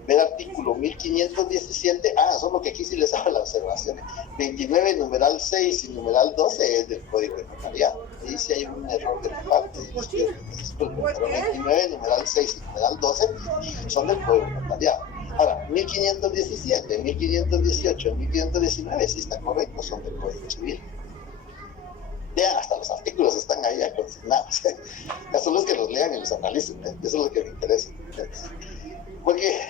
Ve artículo 1517, eso es lo que aquí sí les hago la observación. 29, numeral 6 y numeral 12 es del Código de Notariado. Ahí sí hay un error de parte. Pero 29, numeral 6 y numeral 12 son del Código de Notariado. Ahora, 1517, 1518, 1519 sí está correcto, son del Código Civil. Vean, hasta los artículos están ahí ya consignados. Ya son los que los lean y los analicen. Eso es lo que me interesa. Porque,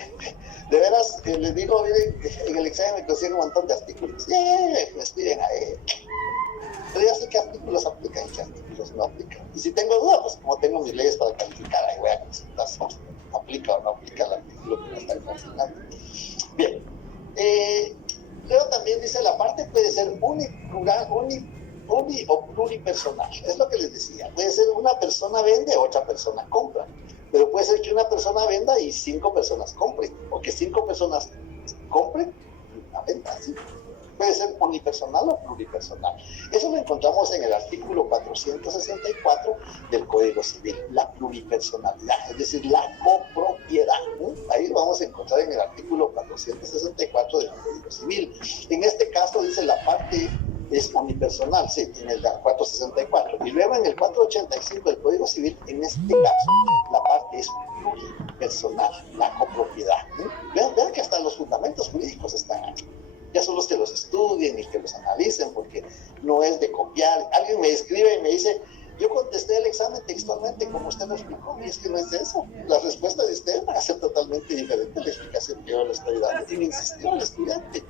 de veras, les digo, miren, en el examen me consiguen un montón de artículos. Me escriben ahí. Pero ya sé qué artículos aplican y qué artículos no aplican. Y si tengo dudas, pues como tengo mis leyes para calificar, ahí voy a consultar si aplica o no aplica el artículo que me están consignando. Bien. Luego también dice, la parte puede ser uni o pluripersonal. Es lo que les decía. Puede ser una persona vende, otra persona compra. Pero puede ser que una persona venda y 5 personas compren. O que 5 personas compren una venta, ¿sí? Puede ser unipersonal o pluripersonal. Eso lo encontramos en el artículo 464 del Código Civil, la pluripersonalidad, es decir, la copropiedad. Ahí lo vamos a encontrar en el artículo 464 del Código Civil. En este caso dice la parte es unipersonal, sí, en el 464. Y luego en el 485 del Código Civil, en este caso, la parte es pluripersonal, la copropiedad. Vean que hasta los fundamentos jurídicos están aquí. Ya son los que los estudien y que los analicen, porque no es de copiar. Alguien me escribe y me dice, yo contesté el examen textualmente como usted lo explicó, y es que no es de eso. La respuesta de usted va a ser totalmente diferente a la explicación que yo le estoy dando. Y me insistió el estudiante.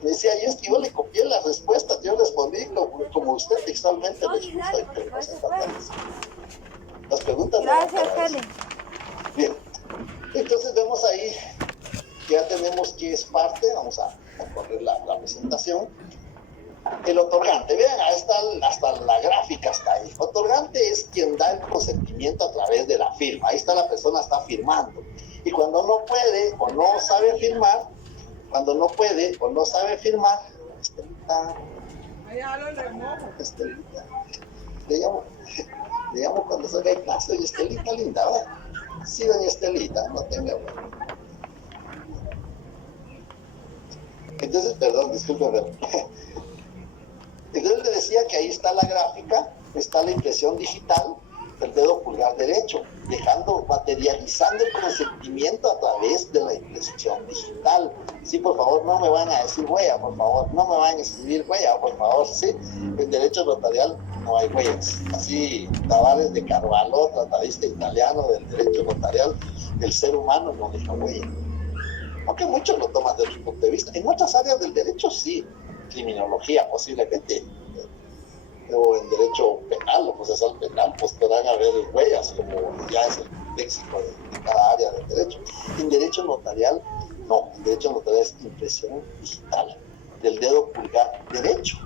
Me decía, yo es que yo le copié las respuestas, yo respondí como usted textualmente lo explicó. Las preguntas. Gracias, Kelly. Bien, entonces vemos ahí que ya tenemos que es parte. Vamos a correr la presentación. El otorgante, vean, ahí está, hasta la gráfica está ahí. Otorgante es quien da el consentimiento a través de la firma. Ahí está, la persona está firmando. Y cuando no puede o no sabe firmar, Estelita, Estelita, le llamo cuando salga de clase, y Estelita linda, ¿verdad? Sí, doña Estelita, no tenga problema. Entonces, perdón, discúlpeme. Entonces le decía que ahí está la gráfica, está la impresión digital del dedo pulgar derecho, materializando el consentimiento a través de la impresión digital. Sí, por favor, no me van a decir huella, por favor, no me van a escribir huella, por favor, sí. En derecho notarial no hay huellas. Así, Tavares de Carvalho, tratadista italiano del derecho notarial, el ser humano no deja huella. Aunque muchos lo toman desde su punto de vista. En otras áreas del derecho sí, criminología posiblemente, o en derecho penal o procesal penal, pues podrán haber huellas, como ya es el léxico de cada área del derecho. En derecho notarial, no, en derecho notarial es impresión digital del dedo pulgar derecho,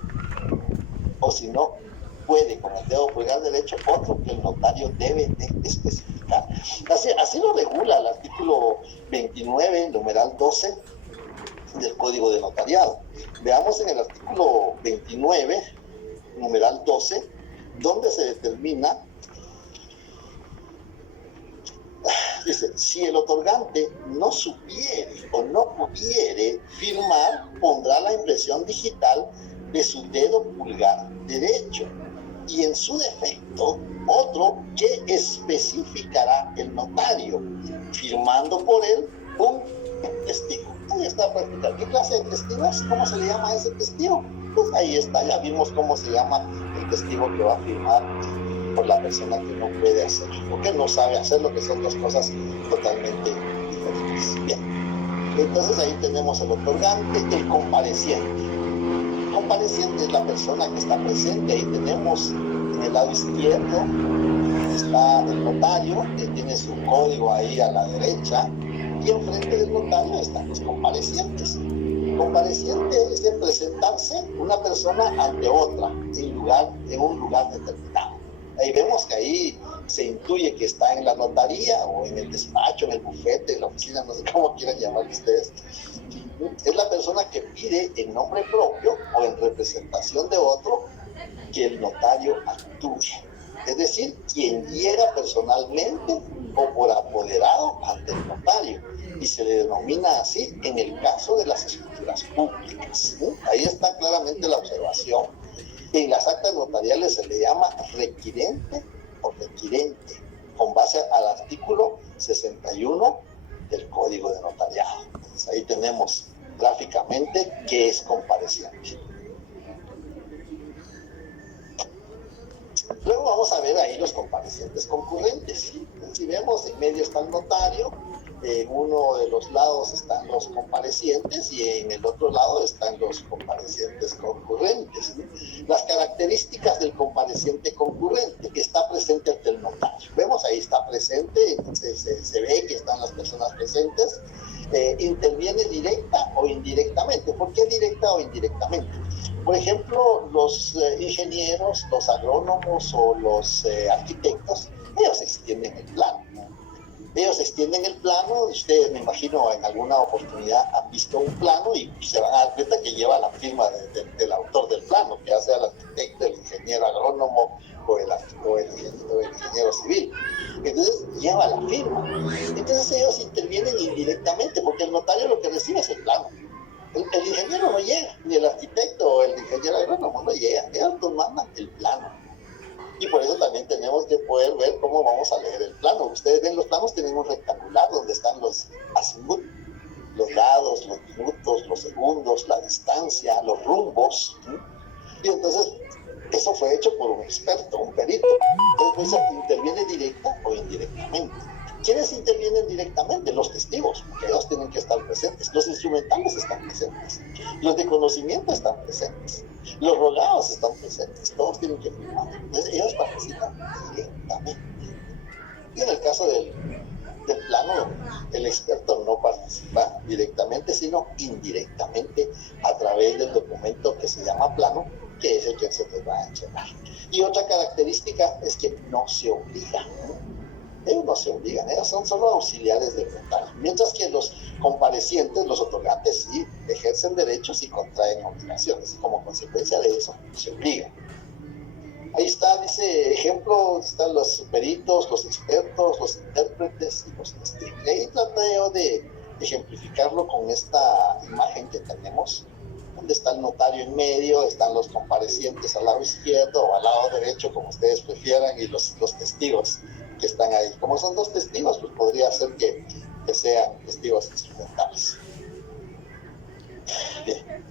o si no, puede con el dedo pulgar derecho otro que el notario debe de especificar. Así lo regula el artículo 29, numeral 12 del Código de Notariado. Veamos en el artículo 29, numeral 12, donde se determina, dice, si el otorgante no supiere o no pudiere firmar, pondrá la impresión digital de su dedo pulgar derecho, y en su defecto otro que especificará el notario, firmando por él un testigo. Ahí está práctica. ¿Qué clase de testigos? ¿Cómo se le llama a ese testigo? Pues ahí está, ya vimos cómo se llama el testigo que va a firmar por la persona que no puede hacerlo, o que no sabe hacerlo, que son dos cosas totalmente diferentes. Bien, entonces ahí tenemos el otorgante, el compareciente. El compareciente es la persona que está presente. Ahí tenemos en el lado izquierdo está el notario, que tiene su código ahí a la derecha, y enfrente del notario están los comparecientes. Compareciente es de presentarse una persona ante otra en un lugar determinado. Ahí vemos que ahí se intuye que está en la notaría o en el despacho, en el bufete, en la oficina, no sé cómo quieran llamarlo ustedes. Es la persona que pide en nombre propio o en representación de otro que el notario actúe. Es decir, quien llega personalmente o por apoderado ante el notario, y se le denomina así en el caso de las escrituras públicas. Ahí está claramente la observación. En las actas notariales se le llama requirente o requirente, con base al artículo 61 del Código de Notariado. Entonces, ahí tenemos gráficamente qué es compareciente. Luego vamos a ver ahí los comparecientes concurrentes. Si vemos, en medio está el notario, en uno de los lados están los comparecientes y en el otro lado están los comparecientes concurrentes. Las características del compareciente concurrente, que está presente ante el notario. Vemos, ahí está presente, se ve que están las personas presentes. Interviene directa o indirectamente. ¿Por qué directa o indirectamente? Por ejemplo, los ingenieros, los agrónomos o los arquitectos, ellos extienden el plano. Ellos extienden el plano. Ustedes, me imagino, en alguna oportunidad han visto un plano y se van a dar cuenta que lleva la firma del autor del plano, ya sea el arquitecto, el ingeniero agrónomo o el ingeniero civil. Entonces lleva la firma. Entonces ellos intervienen indirectamente, porque el notario lo que recibe es el plano. El ingeniero no llega, ni el arquitecto o el ingeniero agrónomo no llega. Ellos nos mandan el plano. Y por eso también tenemos que poder ver cómo vamos a leer el plano. Ustedes ven los planos, tienen un rectangular donde están los azimut, los lados, los minutos, los segundos, la distancia, los rumbos. Y entonces eso fue hecho por un experto, un perito. Entonces interviene directa o indirectamente. ¿Quiénes intervienen directamente? Los testigos, porque ellos tienen que estar presentes. Los instrumentales están presentes. Los de conocimiento están presentes. Los rogados están presentes. Todos tienen que firmar. Entonces ellos participan directamente. Y en el caso del plano, el experto no participa directamente, sino indirectamente a través del documento que se llama plano, que es el que se les va a entregar. Y otra característica es que no se obliga. Ellos no se obligan, ellos son solo auxiliares del notario. Mientras que los comparecientes, los otorgantes, sí ejercen derechos y contraen obligaciones. Y como consecuencia de eso, se obligan. Ahí está, dice ejemplo, están los peritos, los expertos, los intérpretes y los testigos. Y ahí traté yo de ejemplificarlo con esta imagen que tenemos, donde está el notario en medio, están los comparecientes al lado izquierdo o al lado derecho, como ustedes prefieran, y los testigos que están ahí. Como son dos testigos, pues podría ser que sean testigos instrumentales. Bien.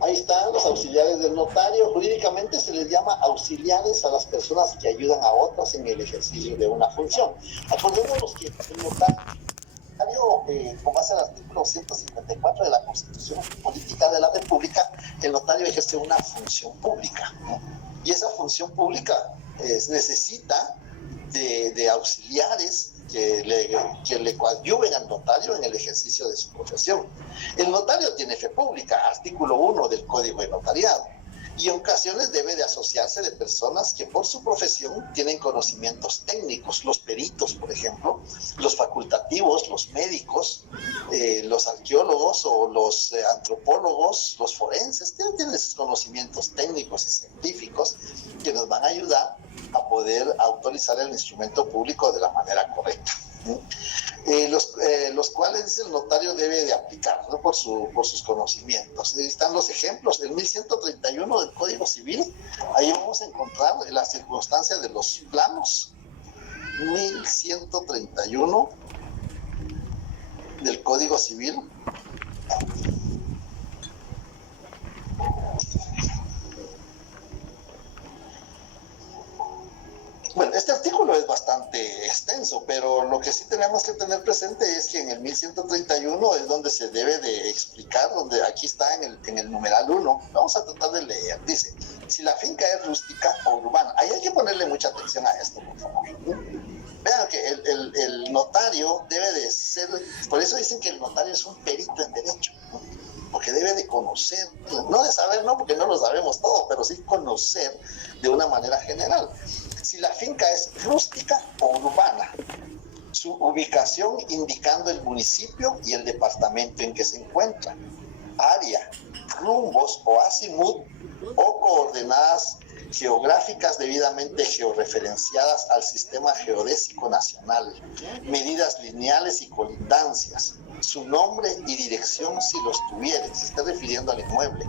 Ahí están los auxiliares del notario. Jurídicamente se les llama auxiliares a las personas que ayudan a otras en el ejercicio de una función. Acordémonos que el notario con base al artículo 154 de la Constitución Política de la República, el notario ejerce una función pública, ¿no? Y esa función pública necesita de auxiliares que le coadyuven al notario en el ejercicio de su profesión. El notario tiene fe pública, artículo 1 del Código de Notariado, y en ocasiones debe de asociarse de personas que por su profesión tienen conocimientos técnicos, los peritos, por ejemplo, los facultativos, los médicos, los arqueólogos o los antropólogos, los forenses, tienen esos conocimientos técnicos y científicos que nos van a ayudar a poder autorizar el instrumento público de la manera correcta. Los cuales dice el notario debe de aplicar, ¿no? por sus conocimientos. Ahí están los ejemplos. El 1131 del Código Civil, ahí vamos a encontrar la circunstancia de los planos. 1131 del Código Civil. Bueno, este artículo es bastante extenso, pero lo que sí tenemos que tener presente es que en el 1131 es donde se debe de explicar, donde aquí está en el numeral 1, vamos a tratar de leer, dice, si la finca es rústica o urbana, ahí hay que ponerle mucha atención a esto, por favor. Vean que el notario debe de ser, por eso dicen que el notario es un perito en derecho, ¿no? Porque debe de conocer, no de saber, no, porque no lo sabemos todo, pero sí conocer de una manera general. Si la finca es rústica o urbana, su ubicación indicando el municipio y el departamento en que se encuentra, área, rumbos o azimut o coordenadas geográficas debidamente georreferenciadas al sistema geodésico nacional, medidas lineales y colindancias, su nombre y dirección si los tuviere, se está refiriendo al inmueble.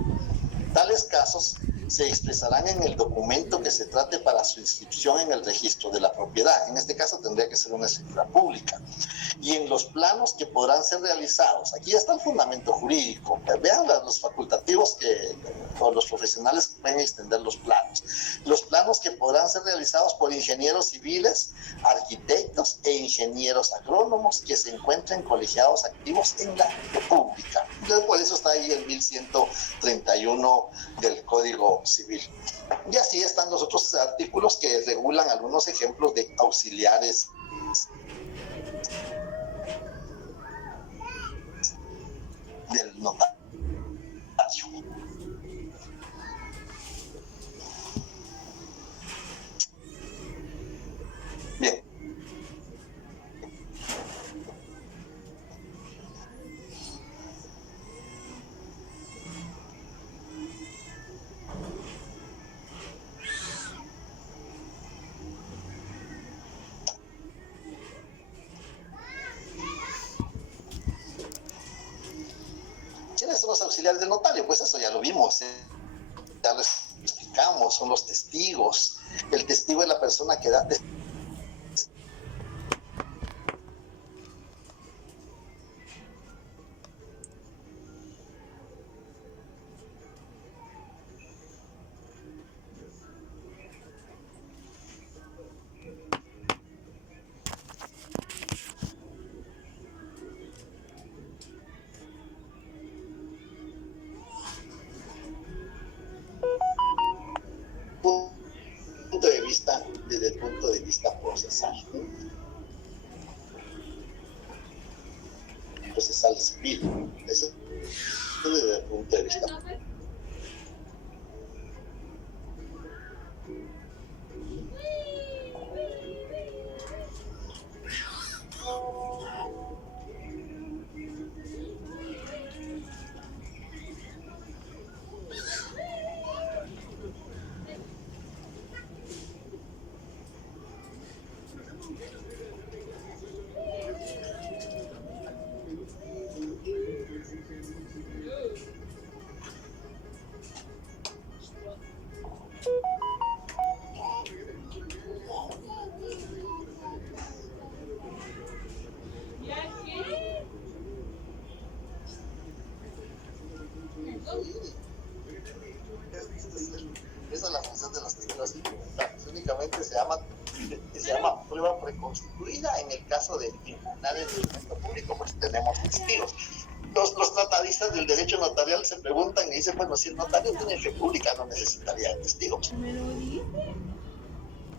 Tales casos se expresarán en el documento que se trate para su inscripción en el registro de la propiedad. En este caso tendría que ser una escritura pública. Y en los planos que podrán ser realizados. Aquí está el fundamento jurídico. Vean los facultativos o los profesionales que pueden extender los planos. Los planos que podrán ser realizados por ingenieros civiles, arquitectos e ingenieros agrónomos que se encuentren colegiados activos en la República. Entonces, por eso está ahí el 1131 del Código Civil. Y así están los otros artículos que regulan algunos ejemplos de auxiliares del notario. Bien. ¿Quiénes son los auxiliares del notario? Pues eso ya lo vimos, ya lo explicamos, son los testigos. El testigo es la persona que da desde el punto de vista procesal civil. Eso desde el punto de vista. Esa es la función de los testigos. Únicamente se llaman que se llama prueba preconstituida. En el caso de impugnar el instrumento público, pues tenemos testigos. Los tratadistas del derecho notarial se preguntan y dicen, bueno, si el notario tiene fe pública no necesitaría testigos.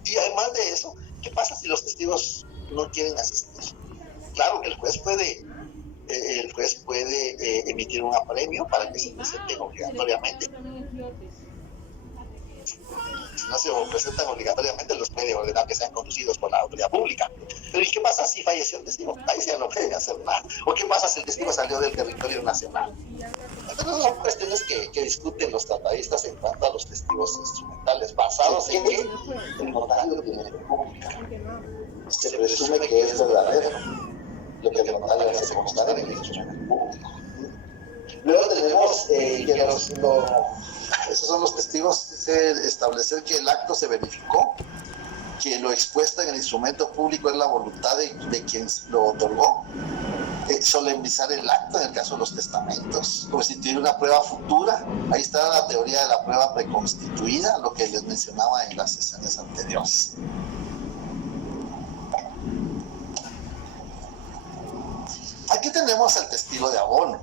Y además de eso, ¿qué pasa si los testigos no quieren asistir? Claro que el juez puede emitir un apremio para que se presenten obligatoriamente. Si no se presentan obligatoriamente, los puede ordenar que sean conducidos por la autoridad pública. Pero ¿y qué pasa si falleció el testigo? Ahí sí no pueden hacer nada. ¿O qué pasa si el testigo salió del territorio nacional? Entonces son cuestiones que discuten los tratadistas en cuanto a los testigos instrumentales, basados en que el notario tiene fe pública. Se presume que es verdadero lo que el notario hace constar en el instrumento público. Luego tenemos que esos son los testigos, establecer que el acto se verificó, que lo expuesto en el instrumento público es la voluntad de quien lo otorgó, solemnizar el acto en el caso de los testamentos, constituir una prueba futura. Ahí está la teoría de la prueba preconstituida, lo que les mencionaba en las sesiones anteriores. Aquí tenemos el testigo de abono,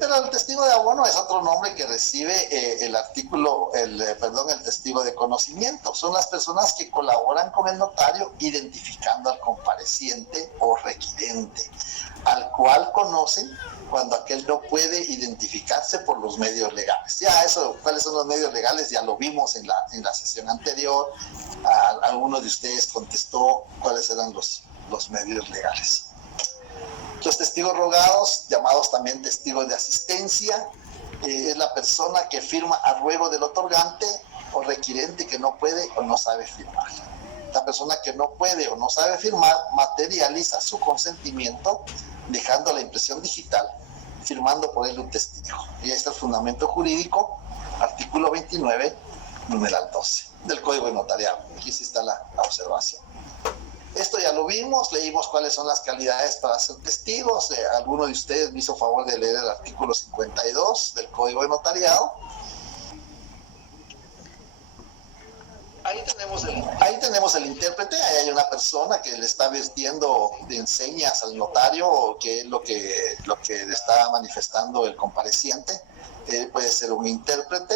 pero el testigo de abono es otro nombre que recibe el testigo de conocimiento. Son las personas que colaboran con el notario identificando al compareciente o requirente, al cual conocen cuando aquel no puede identificarse por los medios legales. Ya eso, cuáles son los medios legales, ya lo vimos en la sesión anterior. Alguno de ustedes contestó cuáles eran los medios legales. Los testigos rogados, llamados también testigos de asistencia, es la persona que firma a ruego del otorgante o requirente que no puede o no sabe firmar. La persona que no puede o no sabe firmar materializa su consentimiento dejando la impresión digital, firmando por él un testigo. Y ahí está el fundamento jurídico, artículo 29, numeral 12, del Código de Notariado. Aquí sí está la observación. Esto ya lo vimos, leímos cuáles son las calidades para ser testigos. Alguno de ustedes me hizo favor de leer el artículo 52 del Código de Notariado. Ahí tenemos el intérprete. Ahí hay una persona que le está vertiendo de señas al notario, que es lo que le está manifestando el compareciente. Puede ser un intérprete.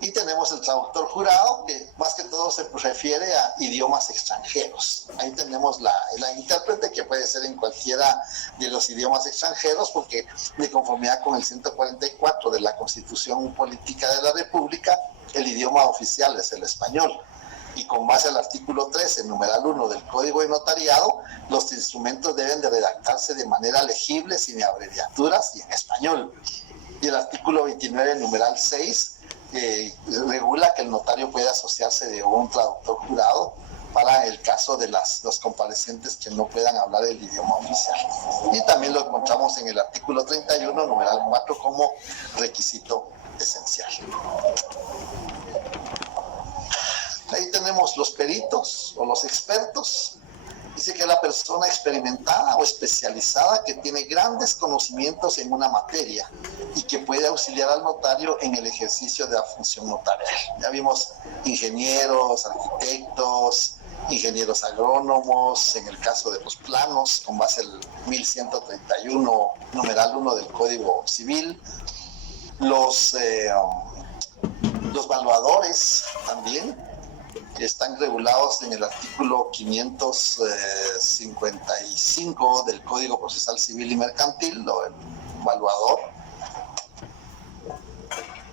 Y tenemos el traductor jurado, que más que todo se refiere a idiomas extranjeros. Ahí tenemos la intérprete, que puede ser en cualquiera de los idiomas extranjeros, porque de conformidad con el 144 de la Constitución Política de la República, el idioma oficial es el español. Y con base al artículo 13, numeral 1 del Código de Notariado, los instrumentos deben de redactarse de manera legible, sin abreviaturas y en español. Y el artículo 29, numeral 6, regula que el notario puede asociarse de un traductor jurado para el caso de los comparecientes que no puedan hablar el idioma oficial. Y también lo encontramos en el artículo 31, numeral 4, como requisito esencial. Ahí tenemos los peritos o los expertos. Dice que la persona experimentada o especializada que tiene grandes conocimientos en una materia y que puede auxiliar al notario en el ejercicio de la función notarial. Ya vimos ingenieros, arquitectos, ingenieros agrónomos, en el caso de los planos, con base al 1131, numeral 1 del Código Civil. Los evaluadores también, que están regulados en el artículo 555 del Código Procesal Civil y Mercantil, o el evaluador.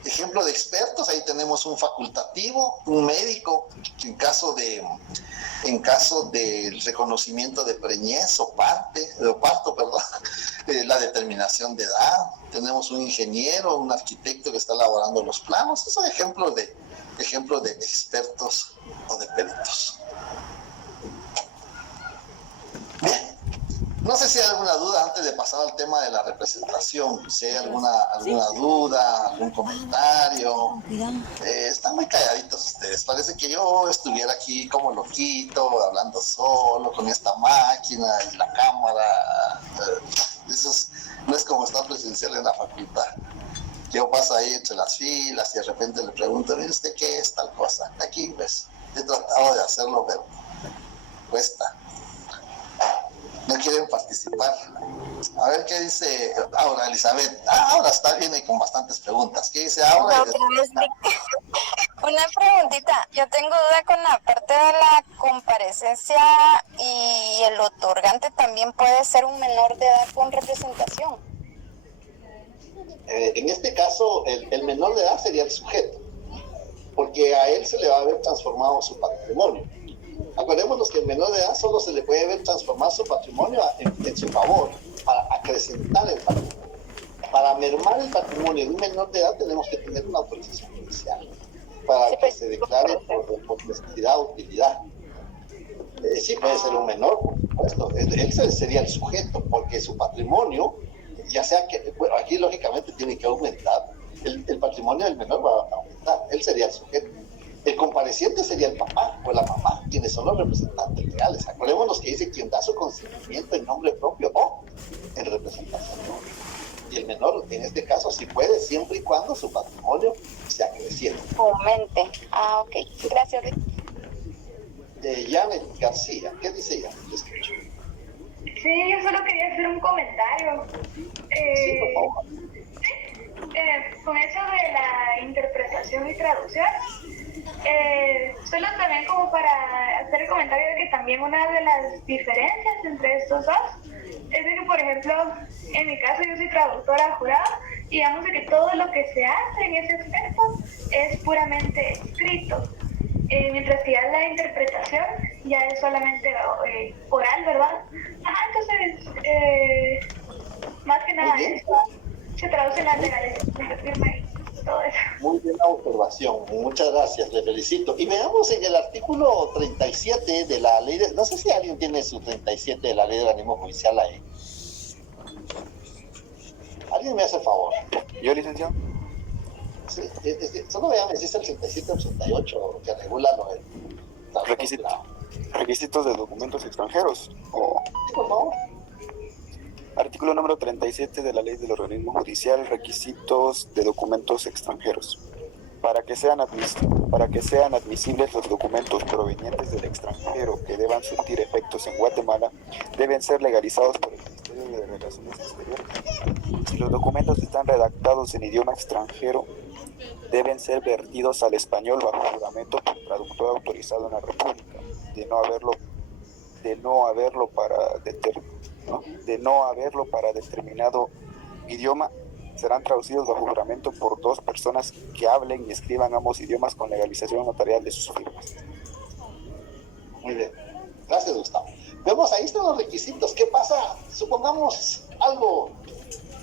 Ejemplo de expertos, ahí tenemos un facultativo, un médico, que en caso del reconocimiento de preñez o parto, la determinación de edad. Tenemos un ingeniero, un arquitecto que está elaborando los planos. Esos son ejemplos de expertos o de peritos. Bien, no sé si hay alguna duda antes de pasar al tema de la representación. Si hay alguna duda, algún comentario. Están muy calladitos ustedes. Parece que yo estuviera aquí como loquito, hablando solo con esta máquina y la cámara. Eso no es como estar presencial en la facultad. Yo paso ahí entre las filas y de repente le pregunto, ¿usted qué es tal cosa? Aquí, ¿ves? He tratado de hacerlo, pero cuesta. No quieren participar. A ver qué dice Aura Elizabeth. Ahora viene con bastantes preguntas. ¿Qué dice Aura? Una preguntita. Yo tengo duda con la parte de la comparecencia y el otorgante también puede ser un menor de edad con representación. En este caso, el menor de edad sería el sujeto, porque a él se le va a haber transformado su patrimonio. Acordémonos que el menor de edad solo se le puede ver transformar su patrimonio en su favor, para acrecentar el patrimonio. Para mermar el patrimonio de un menor de edad tenemos que tener una autorización judicial para que se declare por necesidad o utilidad. Sí, puede ser un menor, por supuesto. Él sería el sujeto, porque su patrimonio, ya sea que, bueno, aquí lógicamente tiene que aumentar, el patrimonio del menor va a aumentar, él sería el sujeto. El compareciente sería el papá o la mamá, quienes son los representantes legales. Acordémonos que dice quien da su consentimiento en nombre propio o en representación. Y el menor, en este caso, sí puede, siempre y cuando su patrimonio sea creciente. Aumente. Ah, ok. Gracias. Janet García, ¿qué dice ella? Te escucho. Sí, yo solo quería hacer un comentario. Sí, por favor. Con eso de la interpretación y traducción, solo también como para hacer el comentario de que también una de las diferencias entre estos dos es de que, por ejemplo, en mi caso yo soy traductora jurada y digamos de que todo lo que se hace en ese aspecto es puramente escrito, mientras que ya la interpretación ya es solamente oral, ¿verdad? Entonces, más que nada eso se traduce en las legalizaciones de firma y todo eso. Muy buena observación, muchas gracias, le felicito. Y veamos en el artículo 37 de la ley de... No sé si alguien tiene su 37 de la ley del organismo judicial ahí. ¿Alguien me hace favor? ¿Yo, licenciado? Sí, solo veamos si es el 37 o 88 que regula lo del... Requisitos de documentos extranjeros. Sí, por favor. Artículo número 37 de la Ley del Organismo Judicial, requisitos de documentos extranjeros. Para que sean admisibles los documentos provenientes del extranjero que deban surtir efectos en Guatemala, deben ser legalizados por el Ministerio de Relaciones Exteriores. Si los documentos están redactados en idioma extranjero, deben ser vertidos al español bajo juramento por traductor autorizado en la República. De no haberlo para determinado idioma, serán traducidos bajo juramento por dos personas que hablen y escriban ambos idiomas con legalización notarial de sus firmas. Muy bien, gracias, Gustavo. Vemos, ahí están los requisitos. ¿Qué pasa? Supongamos algo,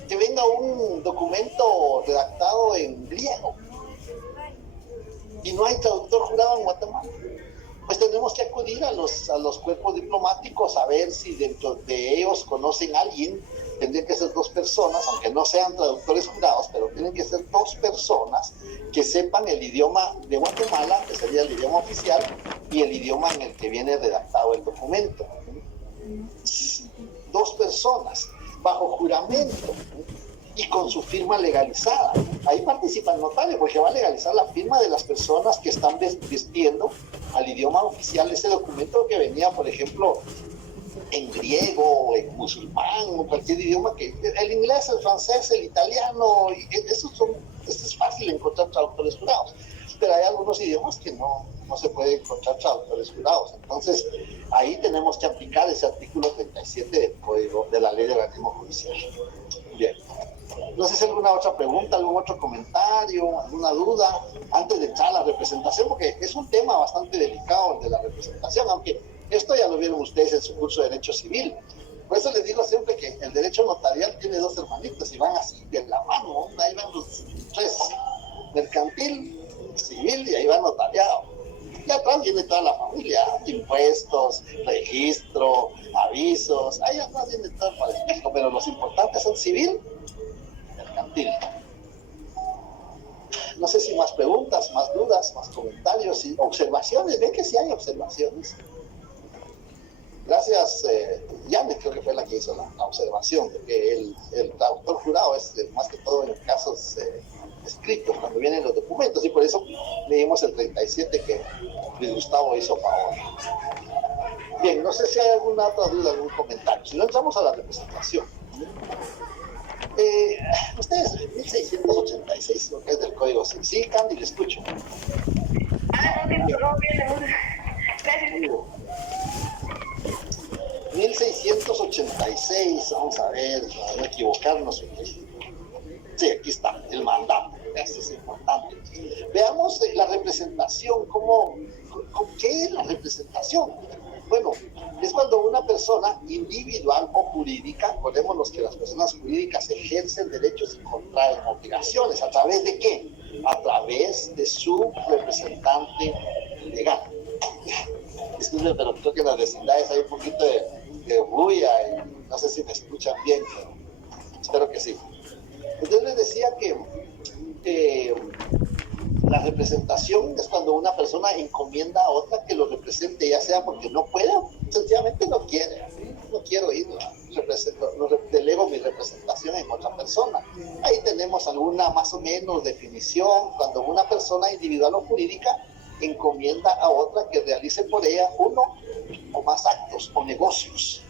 que venga un documento redactado en griego y no hay traductor jurado en Guatemala. Pues tenemos que acudir a los cuerpos diplomáticos a ver si dentro de ellos conocen a alguien. Tendrían que ser dos personas, aunque no sean traductores jurados, pero tienen que ser dos personas que sepan el idioma de Guatemala, que sería el idioma oficial, y el idioma en el que viene redactado el documento. Dos personas, bajo juramento y con su firma legalizada. Ahí participa el notario, porque va a legalizar la firma de las personas que están vistiendo al idioma oficial ese documento que venía, por ejemplo, en griego, en musulmán, o cualquier idioma, que el inglés, el francés, el italiano, esto es fácil encontrar traductores jurados, pero hay algunos idiomas que no se puede encontrar traductores jurados. Entonces ahí tenemos que aplicar ese artículo 37 del Código de la Ley del Organismo Judicial. Bien, no sé si hay alguna otra pregunta, algún otro comentario, alguna duda antes de entrar a la representación, porque es un tema bastante delicado el de la representación, aunque esto ya lo vieron ustedes en su curso de Derecho Civil. Por eso les digo siempre que el derecho notarial tiene dos hermanitos y van así de la mano, ahí van los tres: mercantil, civil y ahí va notariado. Y atrás viene toda la familia: impuestos, registro, avisos, ahí atrás viene todo el parentesco, pero los importantes son civil, mercantil. No sé si más preguntas, más dudas, más comentarios y observaciones. Ven que sí hay observaciones. Gracias, Janet, creo que fue la que hizo la observación de que el traductor jurado es más que todo en casos escritos, cuando vienen los documentos, y por eso leímos el 37 que Luis Gustavo alguna otra duda, algún comentario? Si no, entramos a la representación. Ustedes, 1686, lo que es del Código Civil. Sí, Candy, le escucho. No, bien, gracias. 1686, vamos a ver, para no equivocarnos. Sí, aquí está, el mandato. Este es importante. Veamos la representación. ¿Qué es la representación? Bueno, es cuando una persona individual o jurídica, acordémonos que las personas jurídicas ejercen derechos y contraen obligaciones. ¿A través de qué? A través de su representante legal. Disculpen, pero creo que en las vecindades hay un poquito de bulla y no sé si me escuchan bien, pero espero que sí. Entonces les decía que la representación es cuando una persona encomienda a otra que lo represente, ya sea porque no puede, sencillamente no quiere, ¿sí? No quiero ir, delego mi representación en otra persona. Ahí tenemos alguna más o menos definición, cuando una persona individual o jurídica encomienda a otra que realice por ella uno o más actos o negocios,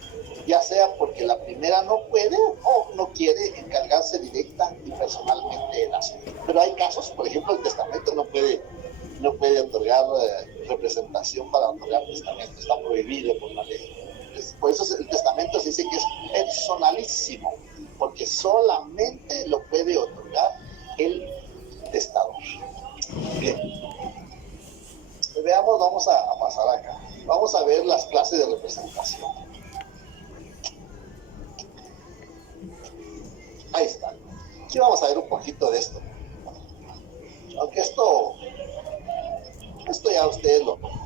ya sea porque la primera no puede o no quiere encargarse directa y personalmente de las. Pero hay casos, por ejemplo, el testamento no puede otorgar representación para otorgar testamento, está prohibido por la ley. Por eso el testamento se dice que es personalísimo, porque solamente lo puede otorgar el testador. Bien. Veamos, vamos a pasar acá. Vamos a ver las clases de representación. Ahí está. Aquí vamos a ver un poquito de esto. Aunque esto ya ustedes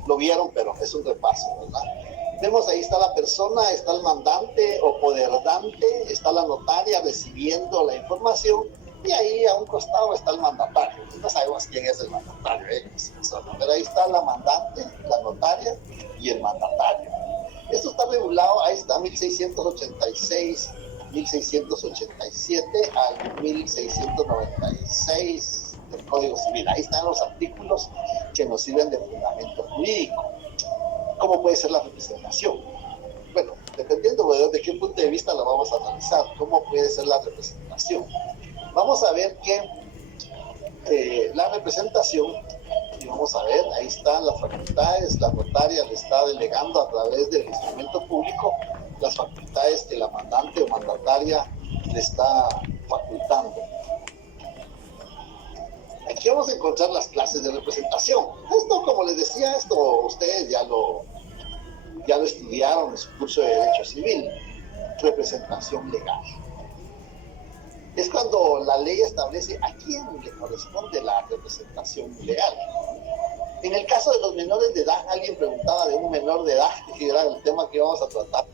lo vieron, pero es un repaso, ¿verdad? Vemos ahí está la persona, está el mandante o poderdante, está la notaria recibiendo la información y ahí a un costado está el mandatario. No sabemos quién es el mandatario, pero ahí está la mandante, la notaria y el mandatario. Esto está regulado, ahí está, 1686, 1687 al 1696 del Código Civil. Ahí están los artículos que nos sirven de fundamento jurídico. ¿Cómo puede ser la representación? Bueno, dependiendo de qué punto de vista la vamos a analizar, ¿cómo puede ser la representación? Vamos a ver que la representación, y vamos a ver, ahí están las facultades, la notaria le está delegando a través del instrumento público las facultades que la mandante o mandataria le está facultando. Aquí vamos a encontrar las clases de representación. Esto, como les decía, esto ustedes ya lo estudiaron en su curso de Derecho Civil. Representación legal. Es cuando la ley establece a quién le corresponde la representación legal. En el caso de los menores de edad, alguien preguntaba de un menor de edad, que era el tema que íbamos a tratar.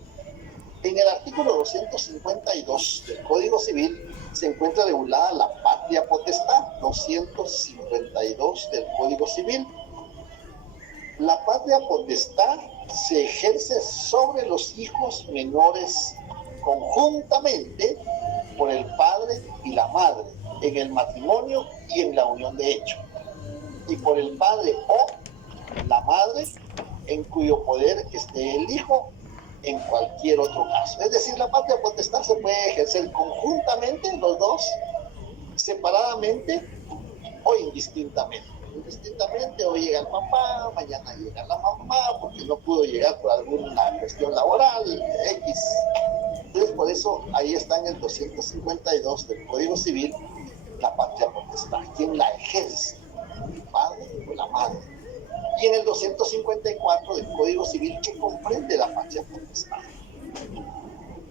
En el artículo 252 del Código Civil se encuentra regulada la patria potestad, 252 del Código Civil. La patria potestad se ejerce sobre los hijos menores conjuntamente por el padre y la madre en el matrimonio y en la unión de hecho, y por el padre o la madre en cuyo poder esté el hijo en cualquier otro caso. Es decir, la patria potestad se puede ejercer conjuntamente los dos, separadamente o indistintamente. Indistintamente, hoy llega el papá, mañana llega la mamá, porque no pudo llegar por alguna cuestión laboral, X. Entonces, por eso, ahí está en el 252 del Código Civil, la patria potestad. ¿Quién la ejerce? ¿El padre o la madre? Y en el 254 del Código Civil, ¿qué comprende la patria potestad?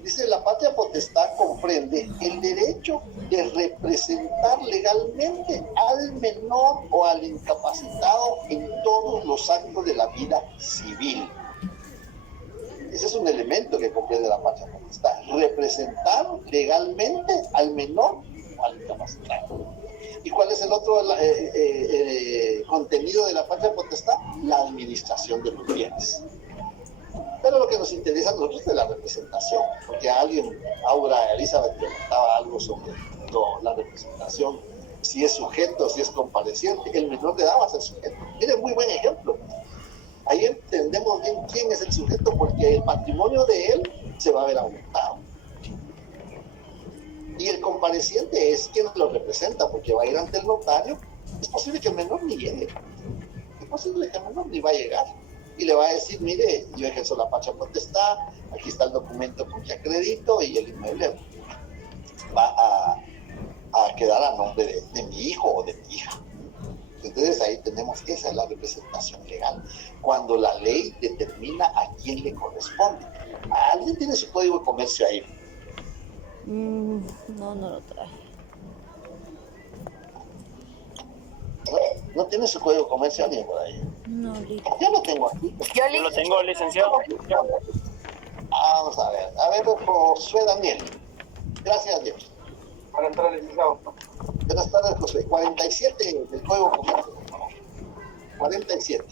Dice, la patria potestad comprende el derecho de representar legalmente al menor o al incapacitado en todos los actos de la vida civil. Ese es un elemento que comprende la patria potestad. Representar legalmente al menor o al incapacitado. ¿Y cuál es el otro contenido de la patria potestad? La administración de los bienes. Pero lo que nos interesa a nosotros es la representación, porque alguien, Aura Elizabeth, preguntaba algo sobre la representación, si es sujeto, si es compareciente. El menor de edad va a ser sujeto. Miren, muy buen ejemplo. Ahí entendemos bien quién es el sujeto, porque el patrimonio de él se va a ver aumentado. Y el compareciente es quien lo representa, porque va a ir ante el notario. Es posible que el menor ni llegue. Es posible que el menor ni va a llegar. Y le va a decir, mire, yo ejerzo la patria potestad, aquí está el documento con que acredito, y el inmueble va a quedar a nombre de mi hijo o de mi hija. Entonces ahí tenemos, esa es la representación legal, cuando la ley determina a quién le corresponde. ¿Alguien tiene su código de comercio ahí? No lo traje. ¿No tiene su código de comercio alguien por ahí? No, yo lo tengo aquí. Yo lo tengo, licenciado. Vamos a ver, Josué Daniel. Gracias, Dios. Buenas tardes, licenciado. Buenas tardes, Josué. 47 del código de comercio, por favor. 47.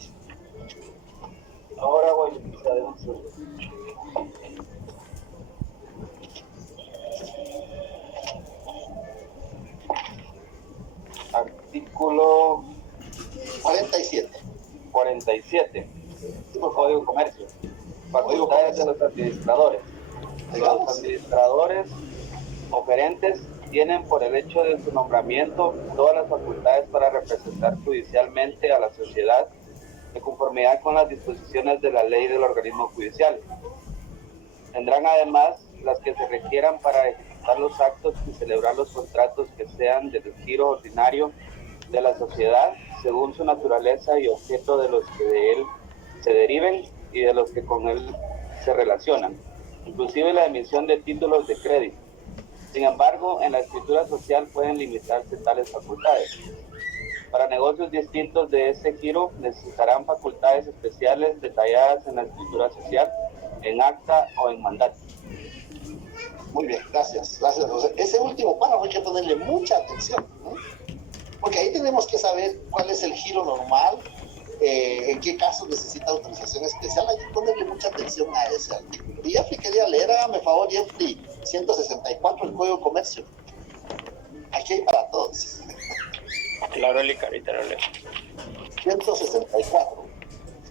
Ahora voy a empezar en su... Artículo 47. 47. Por Código de Comercio. Facultades de los administradores. Los administradores o gerentes tienen, por el hecho de su nombramiento, todas las facultades para representar judicialmente a la sociedad de conformidad con las disposiciones de la ley del organismo judicial. Tendrán además las que se requieran para ejecutar los actos y celebrar los contratos que sean del giro ordinario de la sociedad según su naturaleza y objeto de los que de él se deriven y de los que con él se relacionan, inclusive la emisión de títulos de crédito. Sin embargo, en la escritura social pueden limitarse tales facultades. Para negocios distintos de ese giro necesitarán facultades especiales detalladas en la escritura social, en acta o en mandato. Muy bien, gracias, José. Ese último párrafo hay que ponerle mucha atención, ¿no? Porque ahí tenemos que saber cuál es el giro normal, en qué casos necesita autorización especial. Hay que ponerle mucha atención a ese artículo. Y Jeffrey quería leer, hágame favor, Jeffrey, 164 del Código de Comercio. Aquí hay para todos. Claro, ahorita lo leo. 164.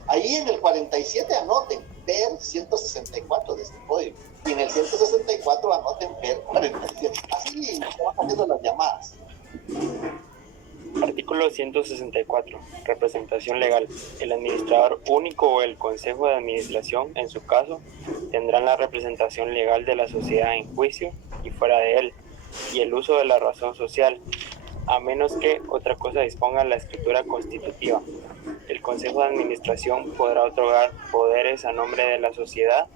Ahí en el 47 anoten PER 164 de este código. Y en el 164 anoten PER 47. Así se van haciendo las llamadas. Artículo 164. Representación legal. El administrador único o el consejo de administración, en su caso, tendrán la representación legal de la sociedad en juicio y fuera de él, y el uso de la razón social, a menos que otra cosa disponga la escritura constitutiva. El consejo de administración podrá otorgar poderes a nombre de la sociedad,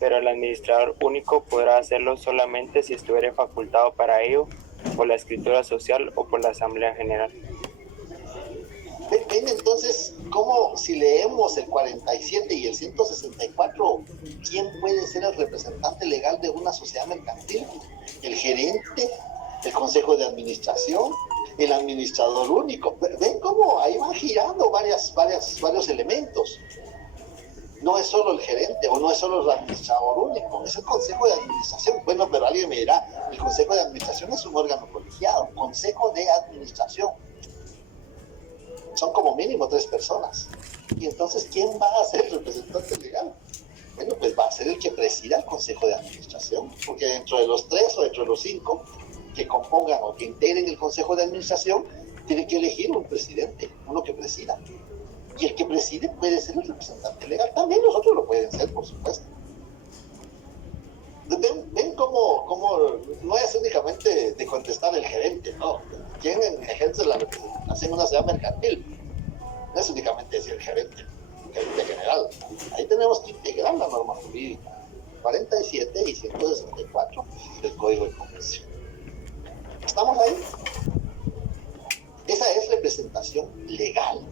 pero el administrador único podrá hacerlo solamente si estuviere facultado para ello por la escritura social o por la asamblea general. Ven entonces cómo, si leemos el 47 y el 164, ¿quién puede ser el representante legal de una sociedad mercantil? El gerente, el consejo de administración, el administrador único. Ven cómo ahí van girando varios elementos. No es solo el gerente o no es solo el administrador único, es el consejo de administración. Bueno, pero alguien me dirá, el consejo de administración es un órgano colegiado, consejo de administración. Son como mínimo 3 personas. Y entonces, ¿quién va a ser el representante legal? Bueno, pues va a ser el que presida el consejo de administración, porque dentro de los 3 o dentro de los 5 que compongan o que integren el consejo de administración, tiene que elegir un presidente, uno que presida. Y el que preside puede ser el representante legal. También los otros lo pueden ser, por supuesto. Ven cómo no es únicamente de contestar el gerente, no. ¿Quién ejerce la representación en una sociedad mercantil? No es únicamente decir el gerente general. Ahí tenemos que integrar la norma jurídica. 47 y 164 del Código de Comercio. ¿Estamos ahí? Esa es representación legal.